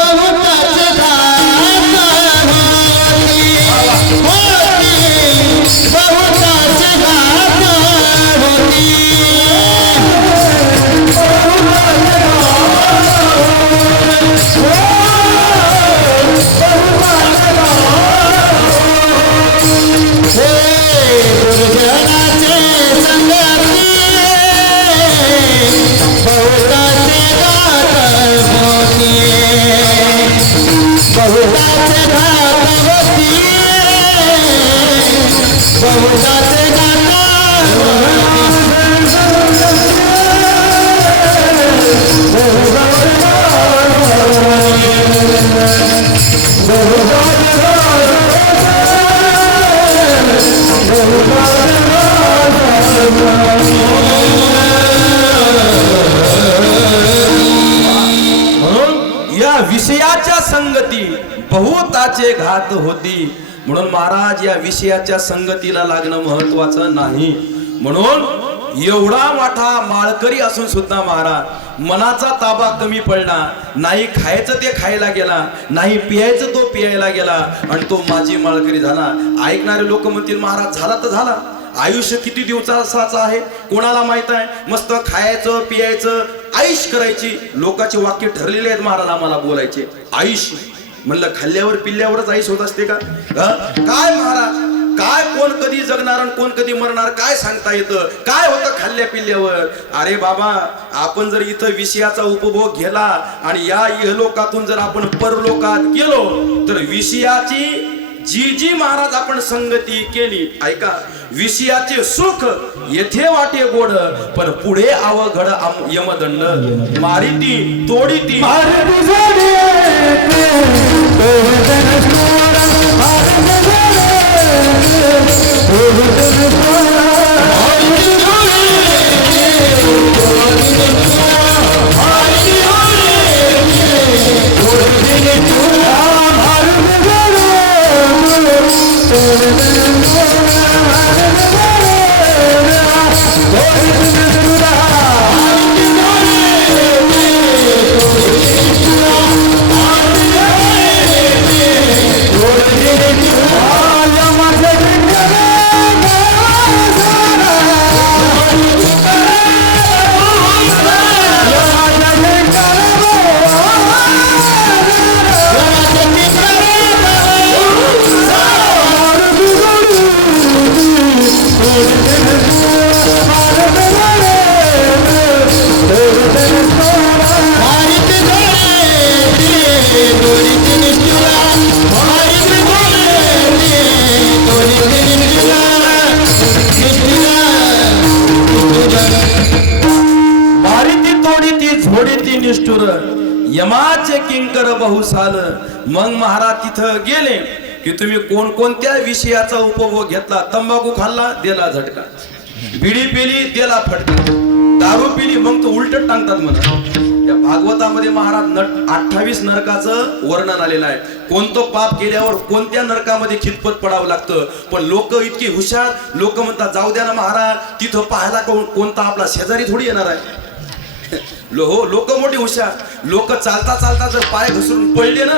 विषयाच्या संगती बहुताचे घात होती. म्हणून महाराज या विषयाच्या संगतीला लागणं महत्वाचं नाही. म्हणून एवढा मोठा माळकरी असून सुद्धा महाराज मनाचा ताबा कमी पडला, नाही खायचं ते खायला गेला, नाही पियायचं तो पियायला गेला आणि तो माझी माळकरी झाला. ऐकणारे लोक म्हणतील महाराज झाला तर झाला, आयुष्य किती दिवसाचं आहे कोणाला माहित आहे. मस्त खायचं पियायचं आयुष करायची. लोकांचे वाक्य ठरलेले आहेत महाराज आम्हाला बोलायचे. आयुष म्हणलं खाल्ल्यावर पिल्ल्यावरच आयुष होत असते का? काय महाराज, काय कोण कधी जगणार आणि कोण कधी मरणार काय सांगता येतं? काय होतं खाल्ल्या पिल्ल्यावर? अरे बाबा, आपण जर इथं विषयाचा उपभोग घेला आणि या इहलोकातून जर आपण परलोकात गेलो तर विषयाची जी महाराज आपण संगती केली, ऐका, विषयाचे सुख येथे वाटे गोड पण पुढे अवघड यमदंड. मारिती तोडीती निष्ठुर यमाचे किंकर बहुसाल. मग महाराज तिथं गेले की तुम्ही कोणकोणत्या विषयाचा उपभोग घेतला? तंबाखू खाल्ला, दिला झटका. बिडी पिली, दिला फटका. दारू पिली, मग तो उलट टांगतात म्हणा. त्या भागवतामध्ये महाराज 28 नरकाचं वर्णन आलेलं आहे. कोणतं पाप केल्यावर कोणत्या नरकामध्ये खितपत पडावं लागतं. पण लोक इतकी हुशार, लोक म्हणतात जाऊ द्या ना महाराज, तिथं पाहायला कोणता आपला शेजारी थोडी येणार आहे. लोक मोठी हुशार. लोक चालता चालता जर पाय घसरून पडले ना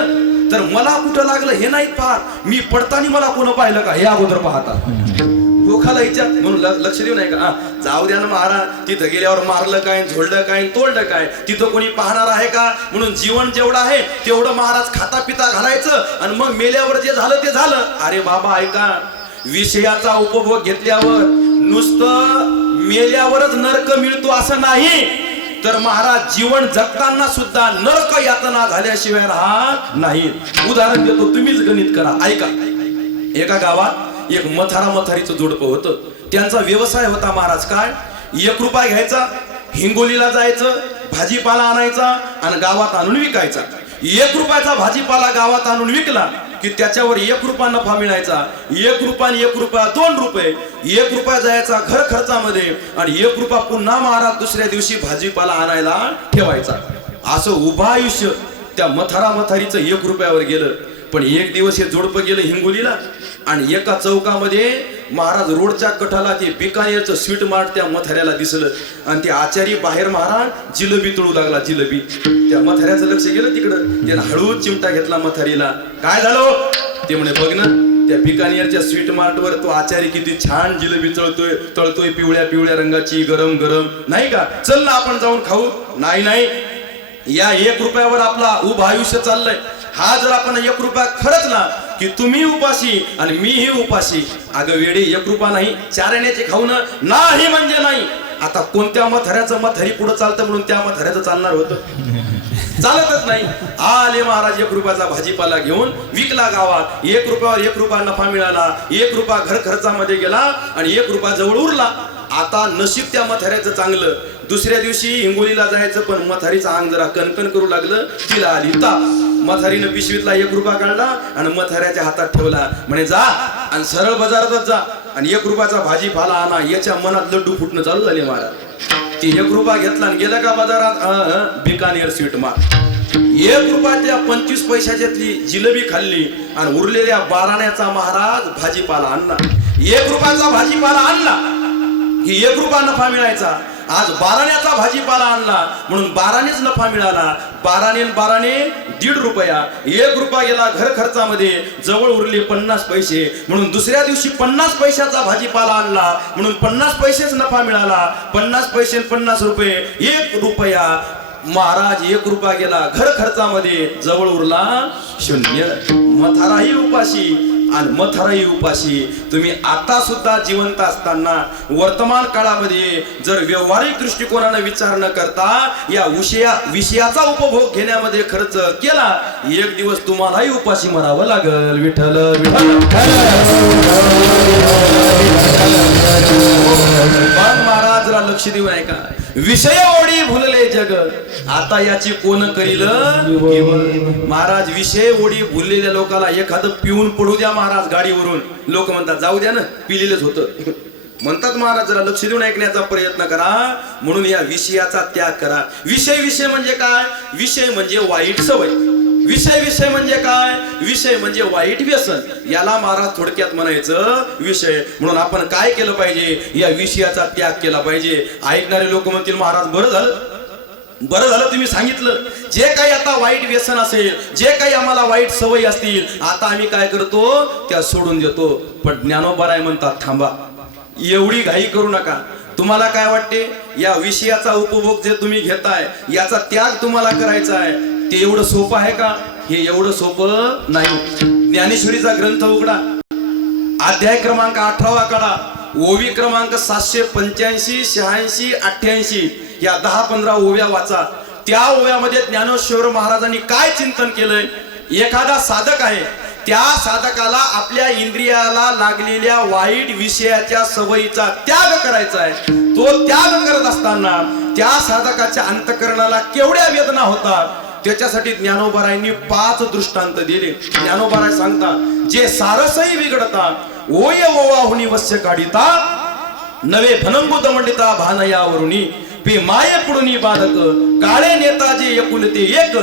तर मला कुठं लागलं हे नाही पाहत, मी पडताना मला कोण पाहिलं का हे अगोदर पाहतात. लोकाला विचार म्हणून लक्ष देऊ नाही का? जाऊ द्या ना महाराज, तिथं गेल्यावर मारलं काय, झोडलं काय, तोडलं काय, तिथं कोणी पाहणार आहे का? म्हणून जीवन जेवढं आहे तेवढं महाराज खाता पिता घालायचं आणि मग मेल्यावर जे झालं ते झालं. अरे बाबा ऐका, विषयाचा उपभोग घेतल्यावर नुसतं मेल्यावरच नरक मिळतो असं नाही, तर महाराज जीवन जगताना सुद्धा नरक यातना झाल्याशिवाय राहत नाही. उदाहरण देतो, तुम्हीच गणित करा. ऐका, एका गावात एक मथारीचं जोडपं होतं. त्यांचा व्यवसाय होता महाराज काय, 1 रुपया घ्यायचा, हिंगोलीला जायचं, भाजीपाला आणायचा आणि गावात आणून विकायचा. 1 रुपयाचा भाजीपाला गावात आणून विकला की त्याच्यावर 1 रुपया नफा मिळायचा. 1 रुपया 1 रुपया 2 रुपये, 1 रुपया जायचा घर खर्चामध्ये आणि 1 रुपया पुन्हा महाराज दुसऱ्या दिवशी भाजीपाला आणायला ठेवायचा. असं उभं आयुष्य त्या मथारीचं 1 रुपयावर गेलं. पण एक दिवस हे जोडपं गेलं हिंगोलीला आणि एका चौकामध्ये महाराज रोडच्या कठाला ते बिकानेरचं स्वीट मार्ट त्या मथाऱ्याला दिसलं आणि ते आचारी बाहेर महाराज जिलेबी तळू लागला. जिलेबी, त्या मथाऱ्याचं लक्ष गेलं तिकडं. त्यानं हळूच चिमटा घेतला मथारीला. काय झालं ते म्हणे, बघ ना त्या बिकानेरच्या स्वीट मार्ट वर तो आचारी किती छान जिलेबी तळतोय पिवळ्या रंगाची, गरम गरम, नाही का? चल ना आपण जाऊन खाऊ. नाही, या 1 रुपयावर आपला उभं आयुष्य चाललंय. हा जर आपण 1 रुपया खर्चला की तुम्ही उपाशी आणि मीही उपाशी. अगं वेडे, 1 रुपया नाही, 4 आण्याचे खाऊन नाही म्हणजे नाही. आता कोणत्या मथारी पुढं चालतं म्हणून त्या मथाऱ्याचं चालणार होतं? चालतच नाही. आले महाराज 1 रुपयाचा भाजीपाला घेऊन विकला गावात. 1 रुपयावर 1 रुपया नफा मिळाला. 1 रुपया घर खर्चामध्ये गेला आणि 1 रुपया जवळ उरला. आता नशीब त्या मथाऱ्याचं चांगलं. दुसऱ्या दिवशी हिंगोलीला जायचं पण मथारीचं अंग जरा कणकण करू लागलं. तिला आली ताप. मथारीनं पिशवीतला 1 रुपया काढला आणि मथाऱ्याच्या हातात ठेवला. म्हणे जा आणि सरळ बाजारातच जा आणि 1 रुपयाचा भाजीपाला आणा. याच्या मनात लड्डू फुटणं चालू झाले महाराज. ती 1 रुपया घेतला आणि गेला का बाजारात, बिकानेर स्वीट मार्ट. 1 रुपयातल्या 25 पैशाच्यातली जिलेबी खाल्ली आणि उरलेल्या 12 आण्याचा महाराज भाजीपाला आणला. 1 रुपयाचा भाजीपाला आणला की 1 रुपया नफा मिळायचा आज बाराण्याचा भाजीपाला आणला म्हणून बारानेच नफा मिळाला. बाराने 1.5 रुपया, 1 रुपया गेला घर खर्चामध्ये, जवळ उरले 50 पैसे. म्हणून दुसऱ्या दिवशी 50 पैशाचा भाजीपाला आणला म्हणून 50 पैसेच नफा मिळाला. 50 पैसे 50 रुपये, 1 रुपया. महाराज 1 रुपया गेला घर खर्चामध्ये, जवळ उरला 0. मथाराही उपाशी आणि मथाराही उपाशी. तुम्ही आता सुद्धा जिवंत असताना वर्तमान काळामध्ये जर व्यावहारिक दृष्टिकोनाने विचार न करता या विषयाचा उपभोग घेण्यामध्ये खर्च केला, एक दिवस तुम्हालाही उपाशी मरावं लागल. विठ्ठल महाराजला लक्ष देऊ नये का? विषय ओढी भुलले जग, आता याची कोण करील? महाराज विषय ओढी भुललेल्या लोकांना एखादं पिऊन पडू द्या महाराज गाडीवरून, लोक म्हणतात जाऊ द्या ना, पिलेलंच होतं म्हणतात. महाराज जरा लक्ष देऊन ऐकण्याचा प्रयत्न करा. म्हणून या विषयाचा त्याग करा. विषय म्हणजे काय? विषय म्हणजे वाईट सवय. विषय म्हणजे काय? विषय म्हणजे वाईट व्यसन. याला महाराज थोडक्यात म्हणायचं विषय. म्हणून आपण काय केलं पाहिजे? या विषयाचा त्याग केला पाहिजे. ऐकणारे लोक म्हणतील महाराज बरं झालं तुम्ही सांगितलं. जे काही आता वाईट व्यसन असेल, जे काही आम्हाला वाईट सवयी असतील, आता आम्ही काय करतो? त्या सोडून देतो. पण ज्ञानोबा म्हणतात थांबा, एवढी घाई करू नका. तुम्हाला काय वाटते? या विषयाचा उपभोग जे तुम्ही घेताय, याचा त्याग तुम्हाला करायचा आहे, ते एवढं सोपं आहे का? हे एवढं सोपं नाही. ज्ञानेश्वरीचा ग्रंथ उघडा, अध्याय क्रमांक 18 काढा, ओवी क्रमांक 785, 86, 88 या 10-15 ओव्या वाचा. त्या ओव्यामध्ये ज्ञानेश्वर महाराजांनी काय चिंतन केलंय? एखादा साधक आहे, त्या साधकाला आपल्या इंद्रियाला लागलेल्या वाईट विषयाच्या सवयीचा त्याग करायचा आहे. तो त्याग करत असताना त्या साधकाच्या अंतःकरणाला केवढ्या वेदना होतात, त्याच्यासाठी ज्ञानोबारायांनी 5 दृष्टांत दिले. ज्ञानोबाराय सांगतात, जे सारसही बिघडता ओय ओवाहुनी वस्य काढिता, नवे धनंगू दमंडिता भानयावरुनी, पे माये पुढुनी बाधक, काळे नेताजे एकुलते एक,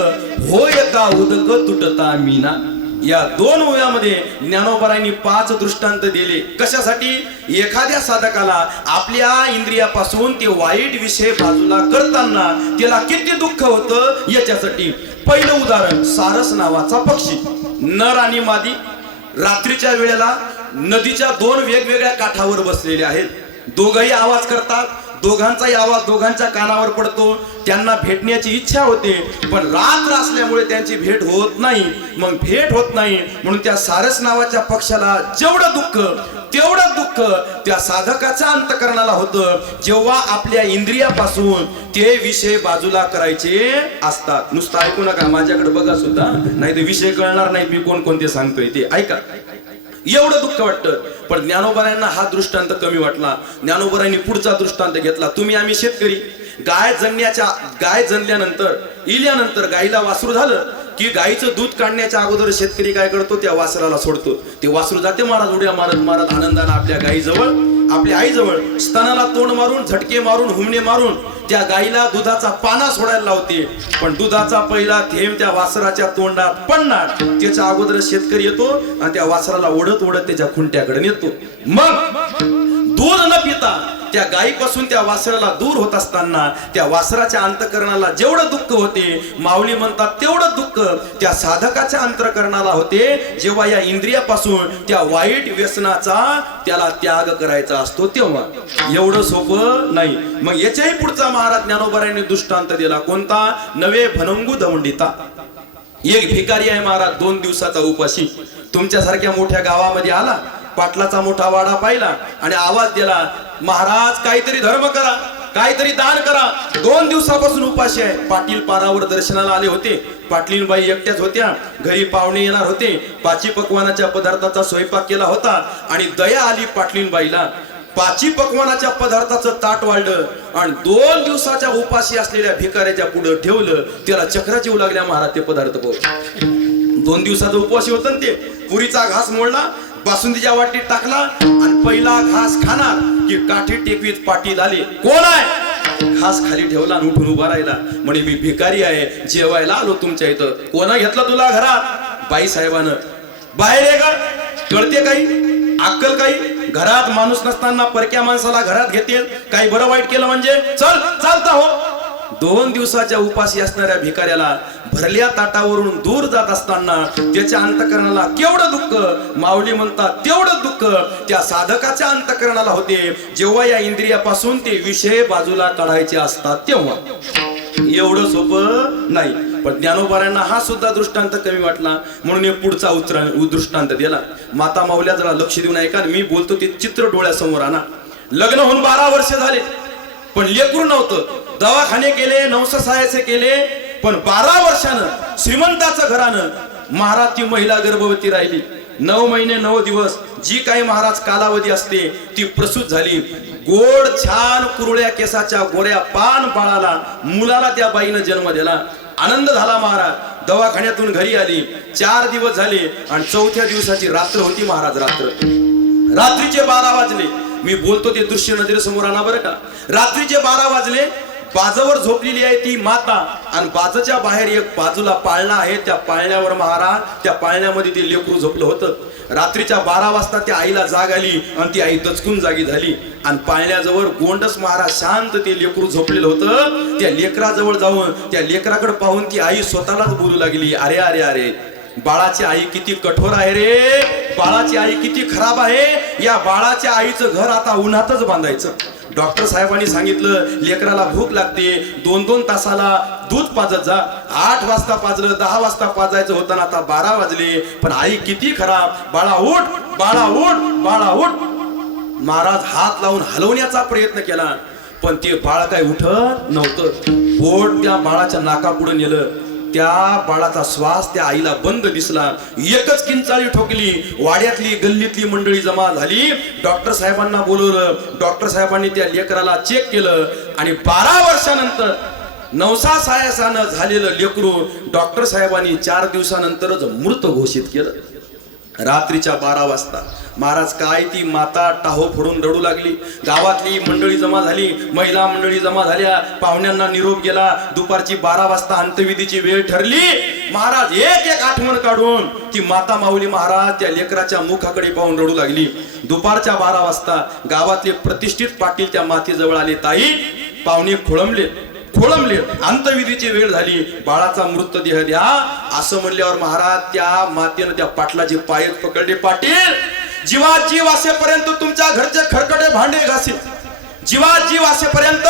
होय का उदक तुटता मीना. या 2 ओव्यामध्ये ज्ञानोबारायांनी 5 दृष्टांत दिले. कशासाठी? एखाद्या साधकाला आपल्या इंद्रियापासून ते वाईट विषय बाजूला करताना त्याला किती दुःख होतं याच्यासाठी. पहिलं उदाहरण, सारस नावाचा पक्षी. नर आणि मादी रात्रीच्या वेळेला नदीच्या 2 वेगवेगळ्या काठावर बसलेले आहेत. दोघंही आवाज करतात, दोघांचाही आवाज दोघांच्या कानावर पडतो. त्यांना भेटण्याची इच्छा होते, पण रात्र असल्यामुळे त्यांची भेट होत नाही. मग भेट होत नाही म्हणून त्या सारस नावाच्या पक्षाला जेवढं दुःख, तेवढं दुःख त्या साधकाच्या अंतःकरणाला होतं, जेव्हा आपल्या इंद्रियापासून ते विषय बाजूला करायचे असतात. नुसतं ऐकू नका, माझ्याकडे बघा सुद्धा, नाही ते विषय कळणार नाही मी कोणकोणते सांगतोय ते ऐका. एवढं दुःख वाटतं. पण ज्ञानोबारायांना हा दृष्टांत कमी वाटला. ज्ञानोबारायांनी पुढचा दृष्टांत घेतला. तुम्ही आम्ही शेतकरी, गाय जणल्यानंतर इल्यानंतर गाईला वासरू झालं की गाईचं दूध काढण्याच्या अगोदर शेतकरी काय करतो? त्या वासराला सोडतो. ते वासरू जाते महाराज उड्या मारत मारत आनंदाने आपल्या गाईजवळ, आपल्या आईजवळ, स्तनाला तोंड मारून, झटके मारून, हुमणे मारून त्या गाईला दुधाचा पाना सोडायला लावते. पण दुधाचा पहिला थेंब त्या वासराच्या तोंडात पडणार त्याच्या अगोदर शेतकरी येतो आणि त्या वासराला ओढत ओढत त्याच्या खुंट्याकडे नेतो. मग दूध न पिता त्या गायीपासून त्या वासराला दूर होत असताना त्या वासराच्या अंतःकरणाला जेवढं दुःख होते, माऊली म्हणतात तेवढं दुःख त्या साधकाच्या अंतःकरणाला होते, जेव्हा या इंद्रियापासून त्या वाईट व्यसनाचा त्याला त्याग करायचा असतो तेव्हा. एवढं सोपं नाही. मग याच्याही पुढचा महाराज ज्ञानोबारायांनी दृष्टांत दिला. कोणता? नवे भनंगू दमंडिता. एक भिकारी आहे महाराज, 2 दिवसाचा उपाशी. तुमच्यासारख्या मोठ्या गावामध्ये आला, पाटलाचा मोठा वाडा पाहिला आणि आवाज दिला, महाराज काहीतरी धर्म करा, काहीतरी दान करा, 2 दिवसापासून उपाशी आहे. पाटील पारावर दर्शनाला आले होते. पाटलीनबाई एकट्याच होत्या, घरी पाहुणे येणार होते. 5 पक्वानाच्या पदार्थाचा स्वयंपाक केला होता आणि दया आली पाटलीनबाईला. 5 पक्वानाच्या पदार्थाचं ताट वाढलं आणि 2 दिवसाच्या उपाशी असलेल्या भिकाऱ्याच्या पुढे ठेवलं. त्याला चक्राची येऊ लागल्या महाराज ते पदार्थ पाहून. 2 दिवसाचा उपवासी होता ते. पुरीचा घास मोडला, बासुंदीच्या वाटीत टाकला आणि पहिला घास खाणार की काठी टेकवीत पाटील आले. कोण आहे? घास खाली ठेवला आणि उठून उभा राहिला. म्हणे मी भिकारी आहे, जेवायला आलो तुमच्या इथं. कोणा घेतलं तुला घरात? बाई साहेबानं. बाहेर आहे का? कळते काही? अक्कल काही? घरात माणूस नसताना परक्या माणसाला घरात घेते, काही बरं वाईट केलं म्हणजे चल चालता हो. 2 दिवसाच्या उपाशी असणाऱ्या भिकाऱ्याला भरल्या ताटावरून दूर जात असताना त्याच्या अंतकरणाला केवढं दुःख, माऊली म्हणतात तेवढं दुःख त्या साधकाच्या अंतकरणाला होते जेव्हा या इंद्रियापासून ते विषय बाजूला काढायचे असतात तेव्हा. एवढं सोपं नाही. पण ज्ञानोबारांना हा सुद्धा दृष्टांत कमी वाटला म्हणून एक पुढचा दृष्टांत दिला. माता माऊल्या जरा लक्ष देऊन ऐका, मी बोलतो ते चित्र डोळ्यासमोर आणा. लग्न होऊन 12 वर्ष झाले पण लेकरू नव्हतं. दवाखाने केले, नवसासायाचे केले, पण 12 वर्षानं श्रीमंताचं घरानं महाराज ती महिला गर्भवती राहिली. 9 महिने 9 दिवस जी काही महाराज कालावधी असते ती प्रसूत झाली. गोड छान कुरळ्या केसाच्या गोऱ्या पान बाळाला, मुलाला त्या बाईनं जन्म दिला. आनंद झाला महाराज. दवाखान्यातून घरी आली. 4 दिवस झाले आणि 4थ्या दिवसाची रात्र होती महाराज. रात्रीचे 12 वाजले. मी बोलतो ते दृश्य नजरेसमोर आणा बरं का. रात्रीचे 12 वाजले. बाजावर झोपलेली आहे ती माता आणि बाजाच्या बाहेर एक बाजूला पाळणा आहे. त्या पाळण्यावर महाराज, त्या पाळण्यामध्ये ते लेकरू झोपलं होतं. रात्रीच्या 12 वाजता त्या आईला जाग आली आणि ती आई दचकून जागी झाली आणि पाळण्याजवळ गोंडस महाराज शांत ते लेकरू झोपलेलं होतं. त्या लेकराजवळ जाऊन त्या लेकराकडे पाहून ती आई स्वतःलाच बोलू लागली, अरे अरे अरे, बाळाची आई किती कठोर आहे रे, बाळाची आई किती खराब आहे. या बाळाच्या आईचं घर आता उन्हातच बांधायचं. डॉक्टर साहेबांनी सांगितलं लेकराला भूक लागते, 2-2 तासाला दूध पाजत जा. 8 वाजता पाजलं, 10 वाजता पाजायचं होतं, आता 12 वाजले. पण आई किती खराब, बाळा उठ, बाळा उठ, बाळा उठ. महाराज हात लावून हलवण्याचा प्रयत्न केला पण ते बाळ काय उठत नव्हतं. पोट त्या बाळाच्या नाकापुढे नेलं. त्या बाळाचा श्वास त्या आईला बंद दिसला. एकच किंचाळी ठोकली. वाड्यातली गल्लीतली मंडळी जमा झाली. डॉक्टर साहेबांना बोलवलं. डॉक्टर साहेबांनी त्या लेकराला चेक केलं आणि 12 वर्षानंतर नवसासायासानं झालेलं लेकरू डॉक्टर साहेबांनी 4 दिवसानंतरच मृत घोषित केलं. रात्रीच्या 12 वाजता महाराज काय ती माता टाहो फोडून रडू लागली. गावातली मंडळी जमा झाली, महिला मंडळी जमा झाल्या, पाहुण्यांना निरोप गेला. दुपारची 12 वाजता अंत्यविधीची वेळ ठरली. महाराज एक एक आठवण काढून ती माता माऊली महाराज त्या लेकराच्या मुखाकडे पाहून रडू लागली. दुपारच्या 12 वाजता गावातले प्रतिष्ठित पाटील त्या मातेजवळ आले. ताई, पाहुणे खोळंबले. अंतविधीची वेळ झाली, बाळाचा मृतदेह द्या असं म्हणल्यावर महाराज त्या मातेनं त्या पाटलाचे पायच पकडले. पाटील, जीवात जीव असेपर्यंत तुमच्या घरचे खरकटे भांडे घासेल, जीवात जीव असेपर्यंत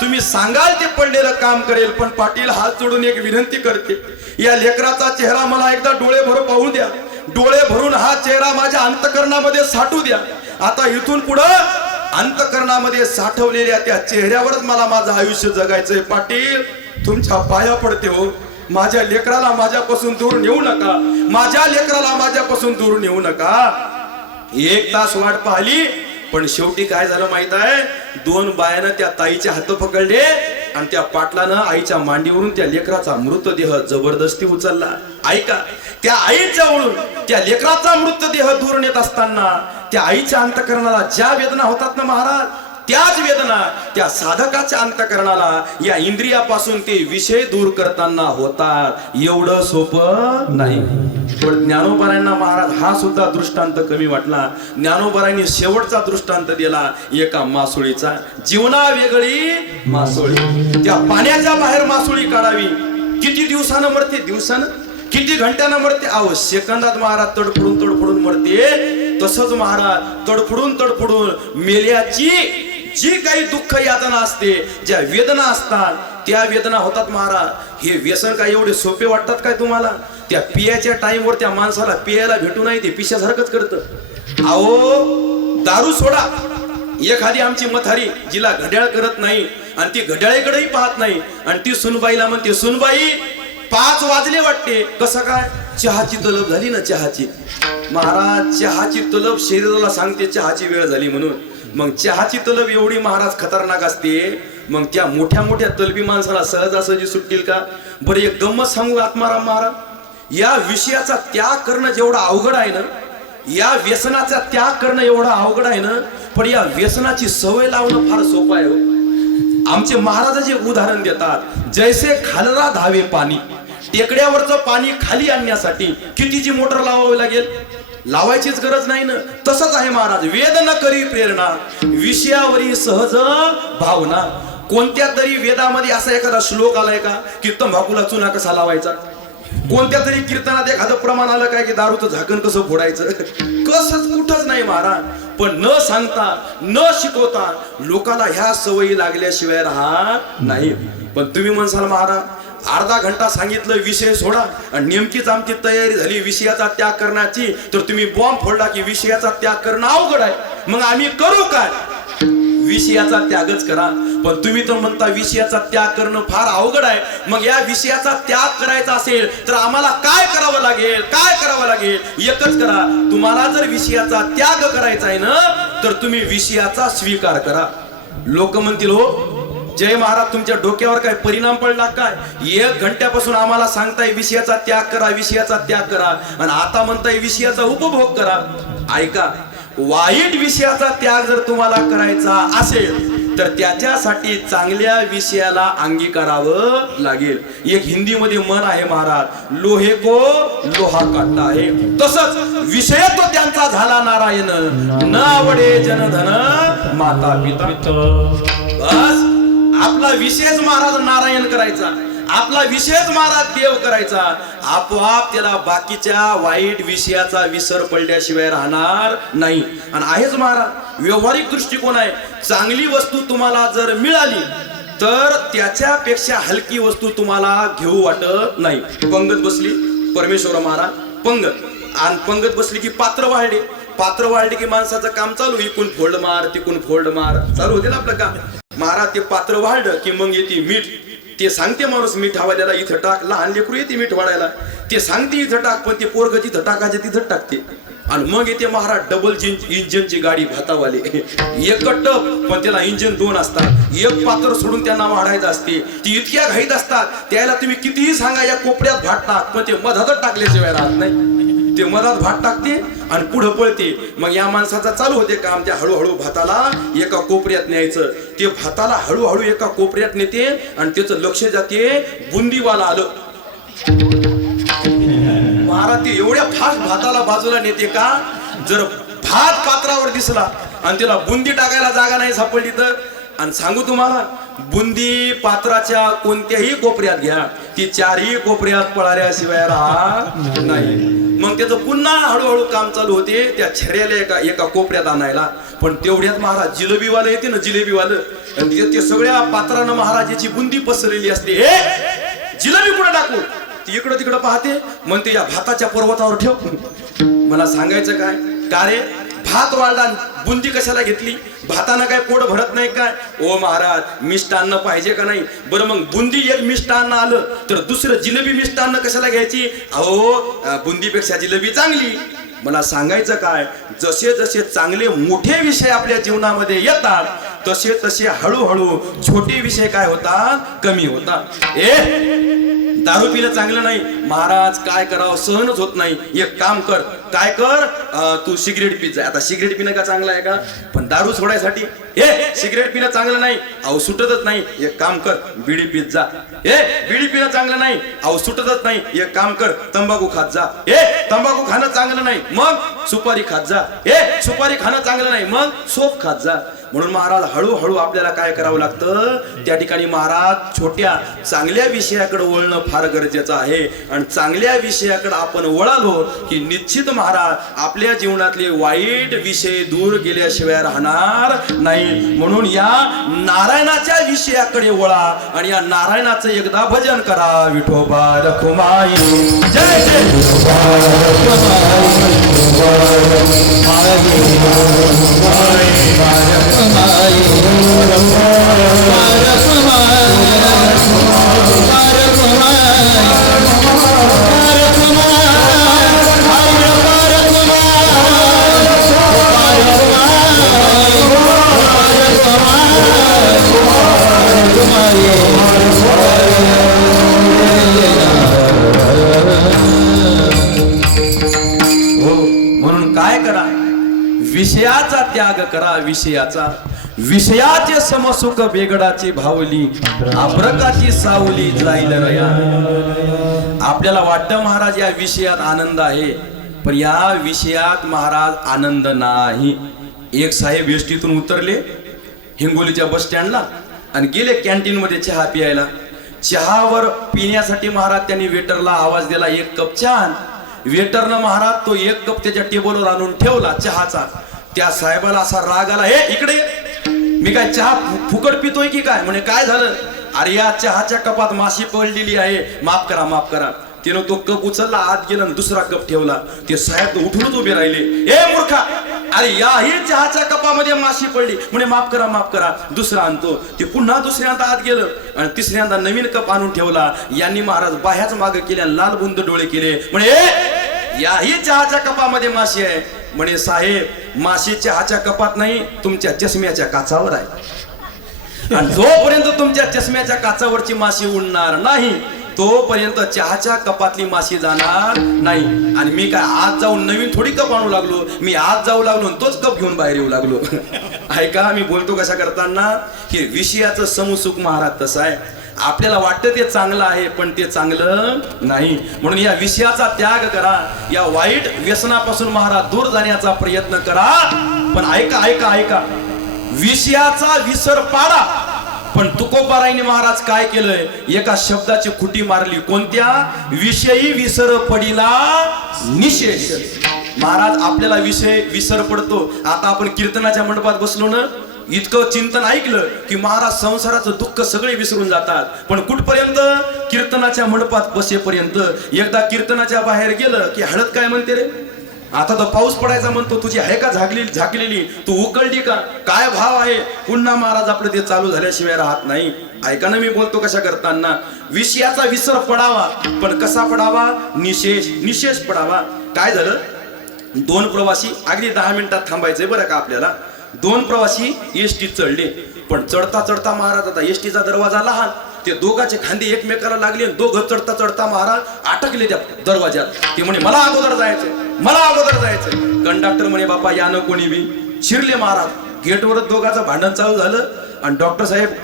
तुम्ही सांगाल ते पडलेलं काम करेल. पण पाटील हात जोडून एक विनंती करते, या लेकराचा चेहरा मला एकदा डोळे भरून पाहू द्या. डोळे भरून हा चेहरा माझ्या अंतकरणामध्ये साठू द्या. आता इथून पुढं अंतकरणामध्ये साठवलेल्या त्या चेहऱ्यावरच मला माझं आयुष्य जगायचंय. पाटील, तुमच्या पाया पडते हो, माझ्या लेकराला माझ्यापासून दूर नेऊ नका, माझ्या लेकराला माझ्यापासून दूर नेऊ नका. 1 तास वाट पाहिली पण शेवटी काय झालं माहित आहे, 2 बायानं त्या ताईचे हात पकडले आणि त्या पाटलानं आईच्या मांडीवरून त्या लेकराचा मृतदेह जबरदस्ती उचलला. ऐका, त्या आईजवळून त्या लेकराचा मृतदेह दूर नेत असताना त्या आईच्या अंतकरणाला ज्या वेदना होतात ना महाराज, त्याच वेदना त्या साधकाच्या अंतकरणाला या इंद्रियापासून ते विषय दूर करताना होतात. एवढं सोपं नाही. पण ज्ञानोबारांना महाराज हा सुद्धा दृष्टांत कमी वाटला. ज्ञानोबारांनी शेवटचा दृष्टांत दिला एका मासोळीचा. जीवना वेगळी मासोळी, त्या पाण्याच्या बाहेर मासोळी काढावी. किती दिवसानं मरते, दिवसानं किती घंट्यानं मरते, अहो सेकंदात महाराज तडफडून मरते. तसंच महाराज तडफडून मेल्याची जी काही दुःख यातना असते, ज्या वेदना असतात त्या वेदना होतात महाराज. हे व्यसन काय एवढे सोपे वाटतात काय तुम्हाला? त्या पियाच्या टाइमवर त्या माणसाला पियाला भेटू नाही ते पिशासारखंच करतं. अहो दारू सोडा, एखादी आमची मथारी जिला घड्याळ करत नाही आणि ती घड्याळेकडेही पाहत नाही आणि ती सुनबाईला म्हणते, सुनबाई 5 वाजले वाटते. कसं काय? चहाची तलब झाली ना, चहाची. महाराज चहाची तलब शरीराला सांगते चहाची वेळ झाली म्हणून. मग चहाची तलब एवढी महाराज खतरनाक असते, मग त्या मोठ्या मोठ्या तलबी माणसाला सहजासहजी सुटतील का? बरं एक गंमत सांगू आत्माराम महाराज, या विषयाचा त्याग करणं जेवढा अवघड आहे ना, या व्यसनाचा त्याग करणं एवढा अवघड आहे ना, पण या व्यसनाची सवय लावणं फार सोपं आहे हो. आमचे महाराज जे उदाहरण देतात, जैसे खालरा धावे पाणी, टेकड्यावरचं पाणी खाली आणण्यासाठी कितीची मोटर लावावी लागेल? लावायचीच गरज नाही ना. तसंच आहे महाराज, वेद न करी प्रेरणा विषयावरी सहज भावना. कोणत्या तरी वेदामध्ये असा एखादा श्लोक आलाय का की तंबाखूला चुना कसा लावायचा? कोणत्या तरी कीर्तनात एखादं प्रमाण आलं काय की दारूचं झाकण कसं फोडायचं? कसंच कुठंच नाही महाराज. पण न सांगता न शिकवता लोकांना ह्या सवयी लागल्याशिवाय राहत नाही. पण तुम्ही म्हणसाल महाराज अर्धा घंटा सांगितलं विषय सोडा आणि नेमकीच आमची तयारी झाली विषयाचा त्याग करण्याची, तर तुम्ही बॉम्ब फोडला की विषयाचा त्याग करणं अवघड आहे. मग आम्ही करू काय? विषयाचा त्यागच करा. पण तुम्ही तर म्हणता विषयाचा त्याग करणं फार अवघड आहे. मग या विषयाचा त्याग करायचा असेल तर आम्हाला काय करावं लागेल? काय करावं लागेल? एकच करा. तुम्हाला जर विषयाचा त्याग करायचा आहे ना तर तुम्ही विषयाचा स्वीकार करा. लोक म्हणतील हो जय महाराज तुमच्या डोक्यावर काय परिणाम पडला काय? 1 घंट्यापासून आम्हाला सांगताय विषयाचा त्याग करा, विषयाचा त्याग करा, आणि आता म्हणताय विषयाचा उपभोग करा. ऐका, वाईट विषयाचा त्याग जर तुम्हाला करायचा असेल तर त्याच्यासाठी चांगल्या विषयाला अंगीकारावं लागेल. एक हिंदीमध्ये म्हण आहे महाराज, लोहे को लोहा काटता आहे. तसंच विषय तो त्यांचा झाला नारायण, न आवडे जनधन माता पिता. बस आपला विषयच महाराज नारायण करायचा, आपला विषयच महाराज देव करायचा. आपोआप त्याला बाकीच्या वाईट विषयाचा विसर पडल्याशिवाय राहणार नाही. आणि आहेच महाराज व्यवहारिक दृष्टिकोन आहे. चांगली वस्तू तुम्हाला जर मिळाली तर त्याच्यापेक्षा हलकी वस्तू तुम्हाला घेऊ वाटत नाही. पंगत बसली परमेश्वर महाराज पंगत, आणि पंगत बसली की पात्र वाढले, पात्र वाढले की माणसाचं काम चालू, इकून फोल्ड मार तिकून फोल्ड मार चालू होते ना आपलं काम. महाराज ते पात्र वाढलं की मग येते मीठ. ते सांगते माणूस मीठ हवाल्याला इथं टाक, लहान लेकरू येते मीठ वाढायला, ते सांगते इथं टाक, पण ते पोरग तिथं टाकायचे तिथं टाकते. आणि मग येते महाराज डबल इंजिनची गाडी भातावाले, एक टप पण त्याला इंजिन 2 असतात. एक पात्र सोडून त्यांना वाढायचं असते. ती इतक्या घाईत असतात त्याला तुम्ही कितीही सांगा या कोपऱ्यात भात टाक, पण ते मधातच टाकल्याशिवाय राहत नाही. ते मधात भात टाकते आणि पुढे पळते. मग या माणसाचा चालू होते काम, त्या हळूहळू भाताला एका कोपऱ्यात न्यायचं. ते भाताला हळूहळू एका कोपऱ्यात नेते आणि त्याचं लक्ष जाते बुंदीवाला आलं. महाराज ते एवढ्या फास्ट भाताला बाजूला नेते का, जर भात पात्रावर दिसला आणि त्याला बुंदी टाकायला जागा नाही सापडली तर. आणि सांगू तुम्हाला, बुंदी पात्राच्या कोणत्याही कोपऱ्यात घ्या, ती 4ही कोपऱ्यात पळाल्याशिवाय राहत नाही. मग त्याचं पुन्हा हळूहळू काम चालू होते त्या छऱ्याला एका कोपऱ्यात आणायला. पण तेवढ्यात महाराज जिलेबीवाला येते ना, जिलेबीवालं, आणि ते सगळ्या पात्रानं महाराजाची बुंदी पसरलेली असते. हे जिलेबी कुठं टाकू? ती इकडं तिकडं पाहते, म्हणते या भाताच्या पर्वतावर ठेव. मला सांगायचं काय, का रे भात वाढला बुंदी कशाला घेतली? भातानं काय पोट भरत नाही काय? ओ महाराज मिष्टान्न पाहिजे का नाही? बरं मग बुंदी एक मिष्टान्न आलं तर दुसरं जिलेबी मिष्टान्न कशाला घ्यायची? अहो बुंदीपेक्षा जिलेबी चांगली. मला सांगायचं काय, जसे जसे चांगले मोठे विषय आपल्या जीवनामध्ये येतात तसे तसे हळूहळू छोटे विषय काय होतात, कमी होतात. दारू पिणं चांगलं नाही महाराज, काय करावं सहनच होत नाही. एक काम कर, काय कर, तू सिगरेट पीत जा. आता सिगरेट पिणं का चांगलं आहे का? पण दारू सोडायसाठी सिगरेट पिणं चांगलं नाही, अहो सुटतच नाही. एक काम कर, बिडी पीत जा. बिडी पिणं चांगलं नाही, अहो सुटतच नाही. एक काम कर, तंबाखू खात जा. तंबाखू खाणं चांगलं नाही, मग सुपारी खात जा. सुपारी खाणं चांगलं नाही, मग सोप खात जा. म्हणून महाराज हळूहळू आपल्याला काय करावं लागतं, त्या ठिकाणी महाराज छोट्या चांगल्या विषयाकडे वळणं फार गरजेचं आहे. आणि चांगल्या विषयाकडे आपण वळालो की निश्चित महाराज आपल्या जीवनातले वाईट विषय दूर गेल्याशिवाय राहणार नाही. म्हणून या नारायणाच्या विषयाकडे वळा आणि या नारायणाचं एकदा भजन करा. विठोबा रखुमाई जय जय म्हणून काय करा, विषयाचा त्याग करा. विषयाचे समसुख बेगडाची भावली, अभ्रकाची सावली जाईल रया. आपल्याला वाटतं महाराज या विषयात आनंद आहे, पण या विषयात महाराज आनंद नाही. एक साहेब एसटीतून उतरले हिंगोलीच्या बस स्टँडला आणि गेले कॅन्टीन मध्ये चहा प्यायला. चहावर पिण्यासाठी महाराज त्यांनी वेटरला आवाज दिला, एक कप चहा. वेटरनं महाराज तो एक कप त्याच्या टेबलवर आणून ठेवला चहाचा. त्या साहेबाला असा राग आला, हे इकडे मी काय चहा फुकट पितोय की काय? म्हणे काय झालं? अरे या चहाच्या कपात माशी पडलेली आहे, माफ करा माफ करा. त्यानं तो कप उचलला, आत गेला आणि दुसरा कप ठेवला. ते साहेब उठूनच उभे राहिले, ए मूर्खा, अरे याही चहाच्या कपामध्ये माशी पडली. म्हणे माफ करा माफ करा, दुसरा आणतो. ते पुन्हा दुसऱ्यांदा आत गेलं आणि तिसऱ्यांदा नवीन कप आणून ठेवला. यांनी महाराज बाह्याच मागे केल्या, लाल बुंद डोळे केले. म्हणे याही चहाच्या कपामध्ये माशी आहे. म्हणे साहेब, माशी चहाच्या कपात नाही, तुमच्या चष्म्याच्या काचावर आहे. आणि जोपर्यंत तुमच्या चष्म्याच्या काचावरची माशी उडणार नाही तोपर्यंत चहाच्या कपातली माशी जाणार नाही. आणि मी काय आज जाऊन नवीन थोडी कप आणू लागलो, मी आज जाऊ लागलो तोच कप घेऊन बाहेर येऊ लागलो. ऐका, मी बोलतो कशा करताना हे विषयाचं समसुख महाराज तसं आहे. आपल्याला वाटतं ते चांगलं आहे पण ते चांगलं नाही. म्हणून या विषयाचा त्याग करा, या वाईट व्यसनापासून महाराज दूर जाण्याचा प्रयत्न करा. पण ऐका ऐका ऐका, विषयाचा विसर पाडा. पण तुकोबारायने महाराज काय केलंय, एका शब्दाची खुटी मारली. कोणत्या? विषयी विसर पडिला निशेष. महाराज आपल्याला विषय विसर पडतो. आता आपण कीर्तनाच्या मंडपात बसलो ना, इतकं चिंतन ऐकलं की महाराज संसाराचं दुःख सगळे विसरून जातात. पण कुठपर्यंत? कीर्तनाच्या मंडपात बसेपर्यंत. एकदा कीर्तनाच्या बाहेर गेलं की हळद काय म्हणते रे, आता तर पाऊस पडायचा म्हणतो, तुझी आहे का झाकलेली, तू उकळली का, काय भाव आहे? पुन्हा महाराज आपलं ते चालू झाल्याशिवाय राहत नाही. ऐका ना, मी बोलतो कशा करताना, विषयाचा विसर पडावा. पण कसा पडावा? निशेष निशेष पडावा. काय झालं, दोन प्रवासी, अगदी 10 मिनिटात थांबायचंय बरं का आपल्याला. दोन प्रवासी एसटी चढले. पण चढता चढता महाराज, आता एसटीचा दरवाजा लहान, ते दोघाचे खांदे एकमेकाला लागले. दोघं चढता चढता महाराज अटकले त्या दरवाज्यात. ते म्हणे मला अगोदर जायचं, मला अगोदर जायचं. कंडक्टर म्हणे बापा या न कोणी बी. शिरले महाराज, गेटवरच दोघांचं भांडण चालू झालं. आणि डॉक्टर साहेब,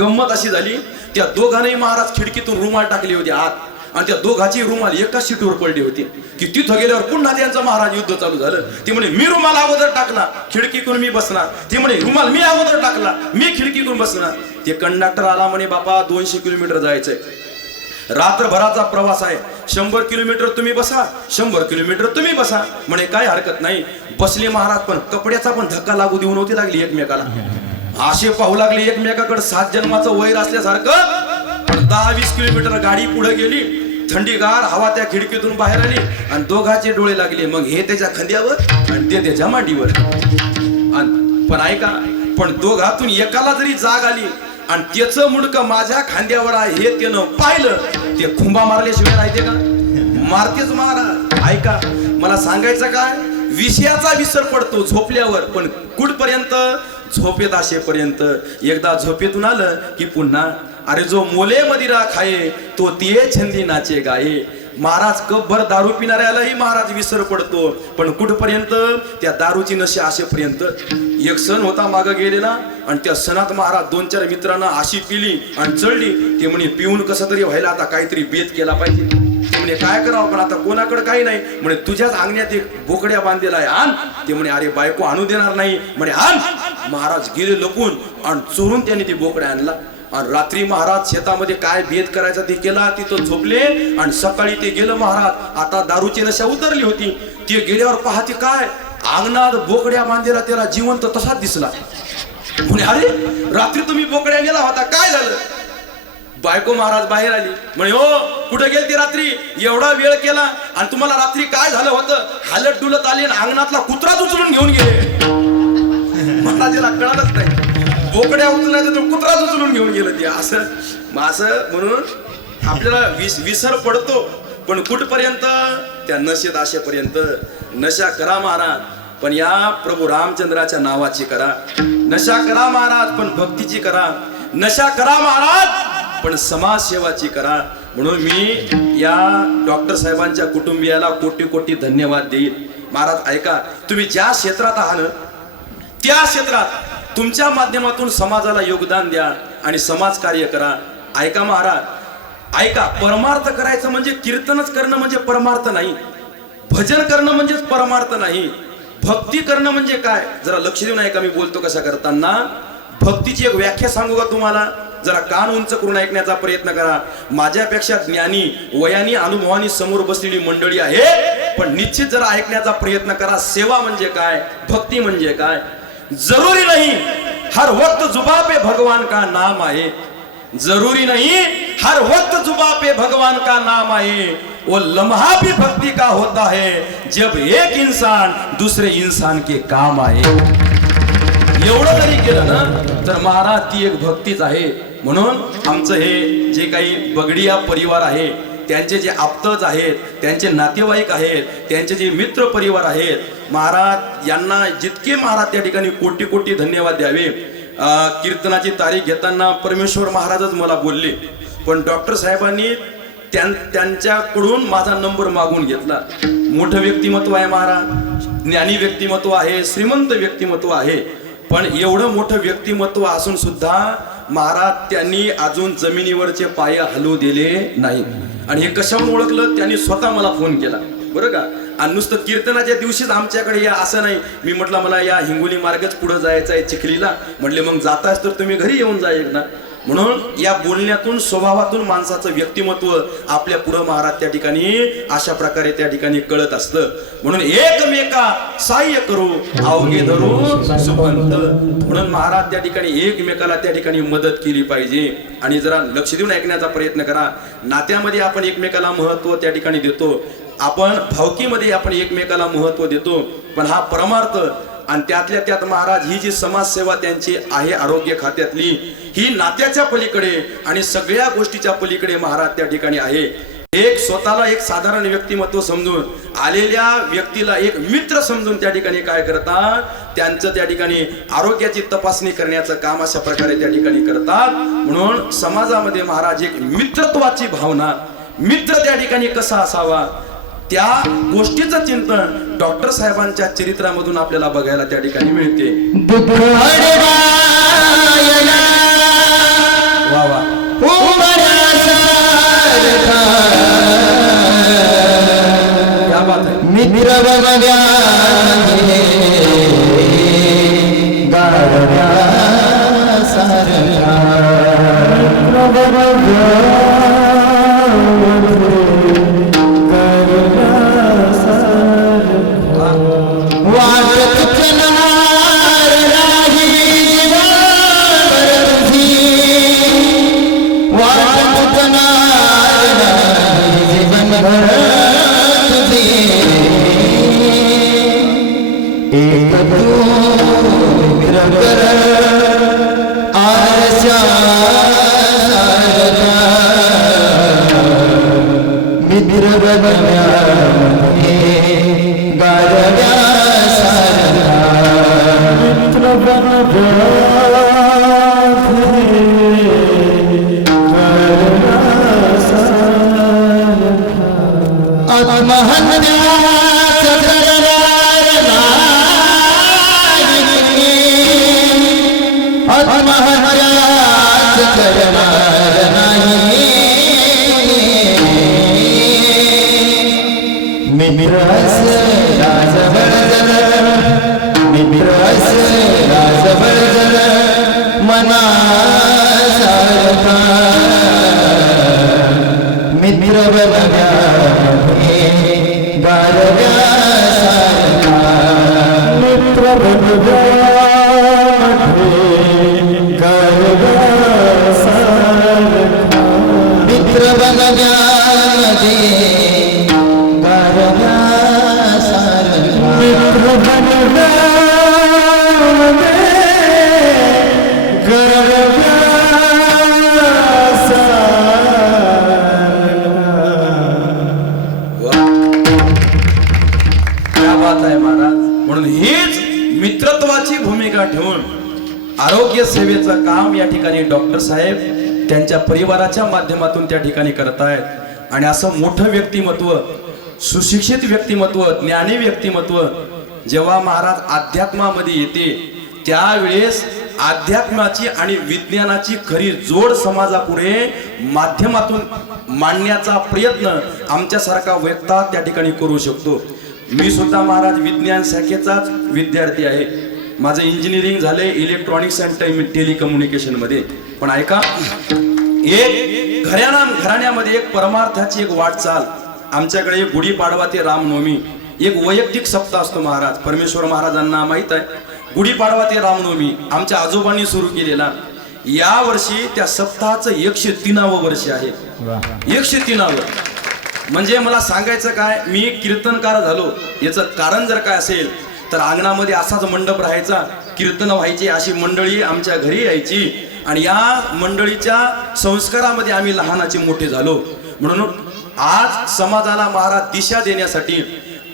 गंमत अशी झाली, त्या दोघांनाही महाराज खिडकीतून रुमाल टाकले होते आत. आणि त्या दोघांची रुमाल एकाच सीटवर पडली होती. की तिथं गेल्यावर पुन्हा त्यांचं महाराज युद्ध चालू झालं. ते म्हणे मी रुमाल अगोदर टाकला, खिडकीतून मी बसणार. ते म्हणे रुमाल मी अगोदर टाकला, मी खिडकीतून बसणार. ते कंडक्टर आला, म्हणे बाबा 200 किलोमीटर जायचंय, रात्रभराचा प्रवास आहे, 100 किलोमीटर तुम्ही बसा, 100 किलोमीटर तुम्ही बसा. म्हणे काय हरकत नाही. बसले महाराज, पण कपड्याचा पण धक्का लागू देऊ नव्हती लागली एकमेकाला. असे पाहू लागले एकमेकाकडे 7 जन्माचं वैर असल्यासारखं. पण 10-20 किलोमीटर गाडी पुढे गेली, थंडीगार हवा त्या खिडकीतून बाहेर आली आणि दोघांचे डोळे लागले. मग हे त्याच्या खांद्यावर आणि ते त्याच्या मांडीवर. पण ऐका, पण दोघातून एकाला जरी जाग आली आणि त्याचं मुंडकं माझ्या खांद्यावर आहे हे त्यानं पाहिलं, ते खुंबा मारल्याशिवाय राहते का? मारतेच महाराज. ऐका, मला सांगायचं काय, विषयाचा विसर पडतो झोपल्यावर. पण कुठपर्यंत? झोपेत असेपर्यंत. एकदा झोपेतून आलं की पुन्हा, अरे जो मोले मदिरा खाये तो ते छंदी नाचे गाये. महाराज कपभर दारू पिणाऱ्यालाही महाराज विसर पडतो. पण कुठपर्यंत? त्या दारूची नशा असेपर्यंत. एक सण होता मागं गेलेला आणि त्या सणात महाराज 2-4 मित्रांना अशी पिली आणि चढली. ते म्हणे पिऊन कसं तरी व्हायला, आता काहीतरी बेत केला पाहिजे. ते म्हणे काय करावं, पण आता कोणाकडे काही नाही. म्हणे तुझ्याच अंगण्यात एक बोकड्या बांधलेला आहे, आण. ते म्हणे अरे बायको आणू देणार नाही. म्हणे आण. महाराज गेले लपून आणि चोरून त्यांनी ती बोकड्या आणला. आणि रात्री महाराज शेतामध्ये काय भेद करायचा ते केला, तिथं झोपले. आणि सकाळी ते गेलं महाराज, आता दारूची नशा उतरली होती. ते गेल्यावर पाहते काय, अंगणात बोकड्या बांधलेला त्याला जिवंत तसाच दिसला. म्हणे अरे रात्री तुम्ही बोकड्या नेला होता, काय झालं? बायको महाराज बाहेर आली. म्हणे हो कुठे गेल ती रात्री, एवढा वेळ केला आणि तुम्हाला रात्री काय झालं होतं? हालत डुलत आली आणि अंगणातला कुत्राच उचलून घेऊन गेले. महाराजाला कळालंच नाही, बोकड्या उचलायचं तर कुत्राच उचलून घेऊन गेलं ते. असं म्हणून आपल्याला विसर पडतो. पण कुठपर्यंत? त्या नशेत असेपर्यंत. नशा करा महाराज, पण या प्रभू रामचंद्राच्या नावाची करा. नशा करा महाराज, पण भक्तीची करा. नशा करा महाराज, पण समाजसेवाची करा. म्हणून मी या डॉक्टर साहेबांच्या कुटुंबियाला कोटी कोटी धन्यवाद देईल. महाराज ऐका, तुम्ही ज्या क्षेत्रात आहात ना त्या क्षेत्रात तुमच्या माध्यमातून समाजाला योगदान द्या आणि समाज कार्य करा. ऐका महाराज, ऐका, परमार्थ करायचं म्हणजे कीर्तनच करणं म्हणजे परमार्थ नाही. भजन करणं म्हणजेच परमार्थ नाही. भक्ती करणं म्हणजे काय, जरा लक्ष देऊन ऐका मी बोलतो कशा करताना. भक्तीची एक व्याख्या सांगू का तुम्हाला, जरा कान उंच करून ऐकण्याचा प्रयत्न करा. माझ्यापेक्षा ज्ञानी वयानी अनुभवानी समोर बसलेली मंडळी आहे, पण निश्चित जरा ऐकण्याचा प्रयत्न करा. सेवा म्हणजे काय, भक्ती म्हणजे काय. जरूरी नहीं हर वक्त जुबा पे भगवान का नाम आए, जरूरी नहीं हर वक्त जुबा पे भगवान का नाम आए, वो लम्हा भी भक्ति का होता है जब एक इंसान दूसरे इंसान के काम आए. एवढं जरी केलं ना तर महाराज ती एक भक्तीच आहे. म्हणून आमचं हे जे काही बगडिया परिवार आहे, त्यांचे जे आप्तज आहेत, त्यांचे नातेवाईक आहेत, त्यांचे जे मित्र परिवार आहेत, महाराज यांना जितके महाराज त्या ठिकाणी कोटी कोटी धन्यवाद द्यावे. कीर्तनाची तारीख घेताना परमेश्वर महाराजच मला बोलले, पण डॉक्टर साहेबांनी त्यांच्याकडून माझा नंबर मागून घेतला. मोठं व्यक्तिमत्व आहे महाराज, ज्ञानी व्यक्तिमत्व आहे, श्रीमंत व्यक्तिमत्व आहे, पण एवढं मोठं व्यक्तिमत्व असून सुद्धा महाराज त्यांनी अजून जमिनीवरचे पाय हलवू दिले नाही. आणि हे कशावर ओळखलं, त्यांनी स्वतः मला फोन केला बरं का. आणि नुसतं कीर्तनाच्या दिवशीच आमच्याकडे या असं नाही. मी म्हटलं मला या हिंगोली मार्गच पुढे जायचं आहे चिखलीला. म्हटले मग जाताच तर तुम्ही घरी येऊन जा एकदा. म्हणून या बोलण्यातून स्वभावातून माणसाचं व्यक्तिमत्व आपल्या पुढं महाराज त्या ठिकाणी अशा प्रकारे त्या ठिकाणी कळत असतं. म्हणून एकमेका सहाय्य करू अवघे धरू सुपंत. म्हणून महाराज त्या ठिकाणी एकमेकाला त्या ठिकाणी मदत केली पाहिजे. आणि जरा लक्ष देऊन ऐकण्याचा प्रयत्न करा. नात्यामध्ये आपण एकमेकाला महत्व त्या ठिकाणी देतो, आपण भावकीमध्ये आपण एकमेकाला महत्व देतो, पण हा परमार्थ आणि त्यातल्या त्यात महाराज ही जी समाजसेवा त्यांची आहे आरोग्य खात्यातली, ही नात्याच्या पलीकडे आणि सगळ्या गोष्टीच्या पलीकडे महाराज त्या ठिकाणी आहे. एक स्वतःला एक साधारण व्यक्तिमत्व समजून आलेल्या व्यक्तीला एक मित्र समजून त्या ठिकाणी काय करतात, त्यांचं त्या ठिकाणी आरोग्याची तपासणी करण्याचं काम अशा प्रकारे त्या ठिकाणी करतात. म्हणून समाजामध्ये महाराज एक मित्रत्वाची भावना, मित्र त्या ठिकाणी कसा असावा, त्या गोष्टीचं चिंतन डॉक्टर साहेबांच्या चरित्रामधून आपल्याला बघायला त्या ठिकाणी मिळते. वा वा. क्या बात है. मित्र बघ्या आरोग्य सेवेचं काम या ठिकाणी डॉक्टर साहेब त्यांच्या परिवाराच्या माध्यमातून त्या ठिकाणी करतायत. आणि असं मोठं व्यक्तिमत्व, सुशिक्षित व्यक्तिमत्व, ज्ञानी व्यक्तिमत्व जेव्हा महाराज अध्यात्मामध्ये येते त्यावेळेस अध्यात्माची आणि विज्ञानाची खरी जोड समाजापुढे माध्यमातून मांडण्याचा प्रयत्न आमच्यासारखा वक्ता त्या ठिकाणी करू शकतो. मी सुद्धा महाराज विज्ञान शाखेचाच विद्यार्थी आहे. माझं इंजिनिअरिंग झालंय इलेक्ट्रॉनिक्स अँड टेलिकम्युनिकेशन मध्ये. पण ऐका, एक घराण्यामध्ये एक परमार्थाची एक वाटचाल. आमच्याकडे गुढीपाडवा ते रामनवमी एक वैयक्तिक सप्ताह असतो महाराज. परमेश्वर महाराजांना माहित आहे, गुढीपाडवा ते रामनवमी आमच्या आजोबांनी सुरू केलेला. या वर्षी त्या सप्ताहाचं 103वे वर्ष आहे. 103वे म्हणजे मला सांगायचं काय, मी कीर्तनकार झालो याचं कारण जर काय असेल तर अंगणामध्ये असाच मंडप राहायचा, कीर्तन व्हायची, अशी मंडळी आमच्या घरी यायची आणि या मंडळीच्या संस्कारामध्ये आम्ही लहानाचे मोठे झालो. म्हणून आज समाजाला महाराज दिशा देण्यासाठी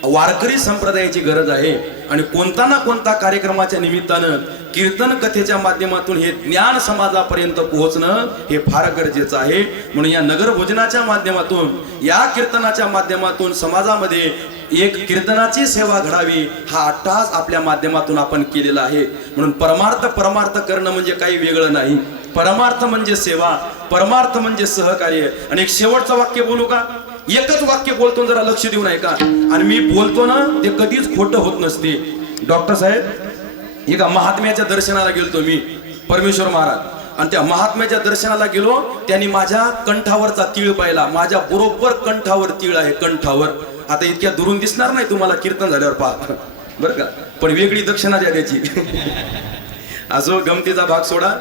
वारकरी संप्रदायाची गरज आहे आणि कोणता ना कोणता कार्यक्रमाच्या निमित्तानं कीर्तन कथेच्या माध्यमातून हे ज्ञान समाजापर्यंत पोहोचणं हे फार गरजेचं आहे. म्हणून या नगर भोजनाच्या माध्यमातून, या कीर्तनाच्या माध्यमातून समाजामध्ये एक कीर्तनाची सेवा घडावी हा अट्टाहास आपल्या माध्यमातून आपण केलेला आहे. म्हणून परमार्थ करणं म्हणजे काही वेगळं नाही. परमार्थ म्हणजे सेवा, परमार्थ म्हणजे सहकार्य. आणि एक शेवटचं वाक्य बोलू का? एकच वाक्य बोलतो, जरा लक्ष देऊन ऐका. आणि मी बोलतो ना ते कधीच खोटं होत नसते. डॉक्टर साहेब, एका महात्म्याच्या दर्शनाला गेलतो मी, परमेश्वर महाराज, आणि त्या महात्म्याच्या दर्शनाला गेलो. त्यांनी माझ्या कंठावरचा तीळ पाहिला. माझ्या बरोबर कंठावर तीळ आहे, कंठावर. आता इतक्या दुरून दिसणार नाही तुम्हाला, कीर्तन झाल्यावर पहा बरं का, पण वेगळी दक्षिणा द्या त्याची. असो, गमतीचा भाग सोडा.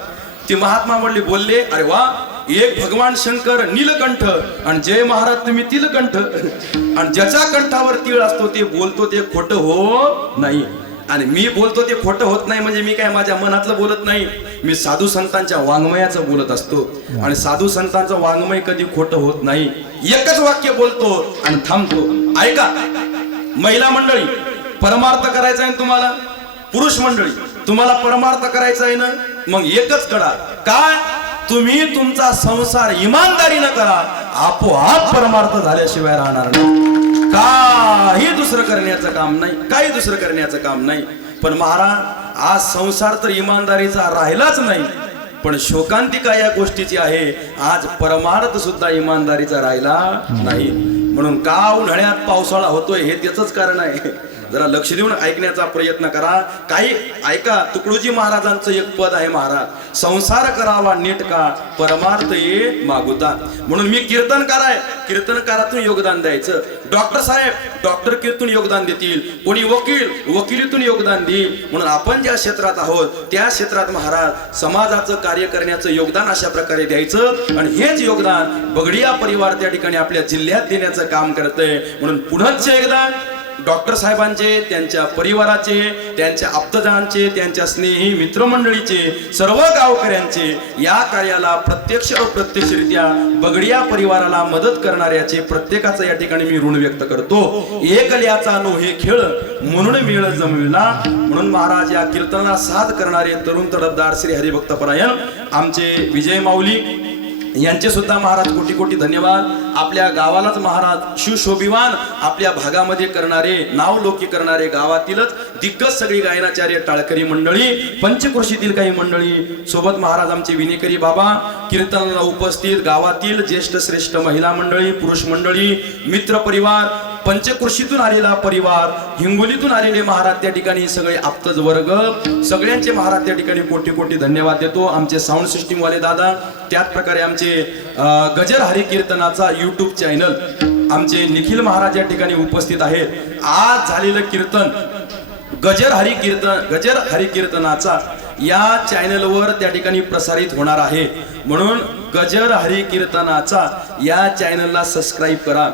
ते महात्मा म्हणले, बोलले, अरे वा, एक भगवान शंकर नीलकंठ आणि जय महाराज तुम्ही तिलकंठ. आणि ज्याच्या कंठावर तीळ असतो ते बोलतो ते खोटं होत नाही. आणि मी बोलतो ते खोटं होत नाही म्हणजे मी काय माझ्या मनातलं बोलत नाही, मी साधू संतांच्या वाङ्मयाचं बोलत असतो. आणि साधू संतांचं वाङ्मय कधी खोटं होत नाही. एकच वाक्य बोलतो आणि थांबतो. ऐका, महिला मंडळी, परमार्थ करायचा आहे तुम्हाला, पुरुष मंडळी तुम्हाला परमार्थ करायचा आहे ना, मग एकच करा. काय? तुम्ही तुमचा संसार इमानदारीनं करा, आपोआप परमार्थ झाल्याशिवाय राहणार नाही. काही दुसरं करण्याचं काम नाही, काही दुसरं करण्याचं काम नाही. पण महाराज, आज संसार तर इमानदारीचा राहिलाच नाही, पण शोकांतिका या गोष्टीची आहे, आज परमार्थ सुद्धा इमानदारीचा राहिला नाही. म्हणून का उन्हाळ्यात पावसाळा होतोय हे त्याचंच कारण आहे. जरा लक्ष देऊन ऐकण्याचा प्रयत्न करा. काही ऐका, तुकडोजी महाराजांचं एक पद आहे महाराज, संसार करावा नेटका, परमार्थ ये मागुता. म्हणून मी कीर्तनकार आहे, कीर्तनकारातून योगदान द्यायचं. डॉक्टर साहेब डॉक्टरकीतून योगदान देतील, कोणी वकील वकिलीतून योगदान देईल. म्हणून आपण ज्या क्षेत्रात आहोत त्या क्षेत्रात महाराज समाजाचं कार्य करण्याचं योगदान अशा प्रकारे द्यायचं. आणि हेच योगदान बगडिया परिवार त्या ठिकाणी आपल्या जिल्ह्यात देण्याचं काम करतंय. म्हणून पुनश्च एकदा डॉक्टर साहेबांचे, त्यांच्या परिवाराचे, त्यांच्या आप्तजनांचे, त्यांच्या स्नेही मित्रमंडळीचे, सर्व गावकऱ्यांचे या कार्याला प्रत्यक्ष अप्रत्यक्षरित्या बगडिया परिवाराला मदत करणाऱ्याचे प्रत्येकाचं या ठिकाणी मी ऋण व्यक्त करतो. एकल्याचा नो हे खेळ म्हणून मेळ जमविला. म्हणून महाराज या कीर्तनाला साथ करणारे तरुण तडफदार श्री हरिभक्तपरायण आमचे विजय माऊली यांचे सुद्धा महाराज कोटी कोटी धन्यवाद. आपल्या गावालाच महाराज सुशोभिवान आपल्या भागामध्ये करणारे, नावलौकिक करणारे, गावातीलच दिग्गज सगळी गायनाचार्य टाळकरी मंडळी, पंचकृषीतील काही मंडळी सोबत महाराज आमचे विनेकरी बाबा, कीर्तनाला उपस्थित गावातील ज्येष्ठ श्रेष्ठ महिला मंडळी, पुरुष मंडळी, मित्र परिवार, पंचकृषीतून आलेला परिवार, हिंगोलीतून आलेले महाराज त्या ठिकाणी सगळे आप्तज वर्ग, सगळ्यांचे महाराज त्या ठिकाणी कोटी कोटी धन्यवाद देतो. आमचे साऊंड सिस्टीम वाले दादा, त्याच प्रकारे आमचे गजर हरी कीर्तनाचा YouTube चॅनल आमचे निखिल महाराज या ठिकाणी उपस्थित आहेत. आज झालेलं कीर्तन गजर हरी कीर्तनाचा या चॅनलवर त्या ठिकाणी प्रसारित होणार आहे. म्हणून गजर हरी कीर्तनाचा या चॅनलला सबस्क्राईब करा.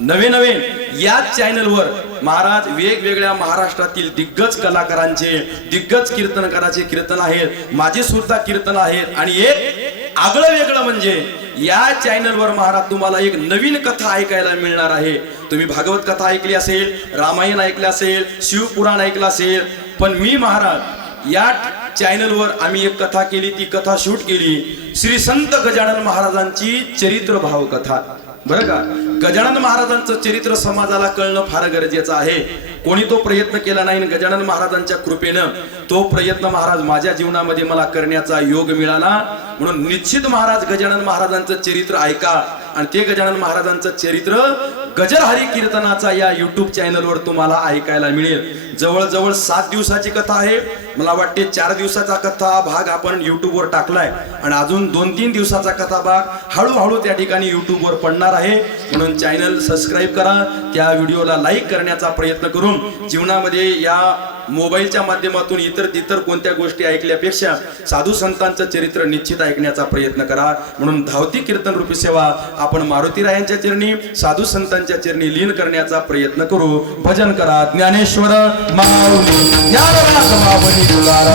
नवे या चॅनलवर महाराज वेगवेगळ्या महाराष्ट्रातील दिग्गज कलाकारांचे, दिग्गज कीर्तनकाराचे कीर्तन आहेत, माझे सुद्धा कीर्तन आहेत. आणि एक आगळं वेगळं म्हणजे या चॅनलवर महाराज तुम्हाला एक नवीन कथा ऐकायला मिळणार आहे. तुम्ही भागवत कथा ऐकली असेल, रामायण ऐकलं असेल, शिवपुराण ऐकलं असेल, पण मी महाराज या चॅनलवर आम्ही एक कथा केली, ती कथा शूट केली, श्री संत गजानन महाराजांची चरित्र भाव कथा. बरं का, गजानन महाराजांचं चरित्र समाजाला कळणं फार गरजेचं आहे. कोणी तो प्रयत्न केला नाही आणि गजानन महाराजांच्या कृपेनं तो प्रयत्न महाराज माझ्या जीवनामध्ये मला करण्याचा योग मिळाला. म्हणून निश्चित महाराज गजानन महाराजांचं चरित्र ऐका आणि ते गजानन महाराजांचं चरित्र गजर हरी कीर्तनाचा या युट्यूब चॅनलवर तुम्हाला ऐकायला मिळेल. जवळजवळ 7 दिवसाची कथा आहे. मला वाटते 4 दिवसाचा कथा भाग आपण युट्यूबवर टाकलाय आणि अजून 2-3 दिवसाचा कथा भाग हळूहळू त्या ठिकाणी युट्यूबवर पडणार आहे. म्हणून चॅनल सबस्क्राईब करा, त्या व्हिडिओला लाईक करण्याचा प्रयत्न करून जीवनामध्ये या मोबाईलच्या माध्यमातून इतर कोणत्या गोष्टी ऐकल्यापेक्षा साधू संतांचं चरित्र निश्चित ऐकण्याचा प्रयत्न करा. म्हणून धावती कीर्तन रूपी सेवा आपण मारुतीरायांच्या चरणी साधू संतांच्या चरणी लीन करण्याचा प्रयत्न करू. भजन करा. ज्ञानेश्वर माऊली ज्ञानराज माऊली तुलारा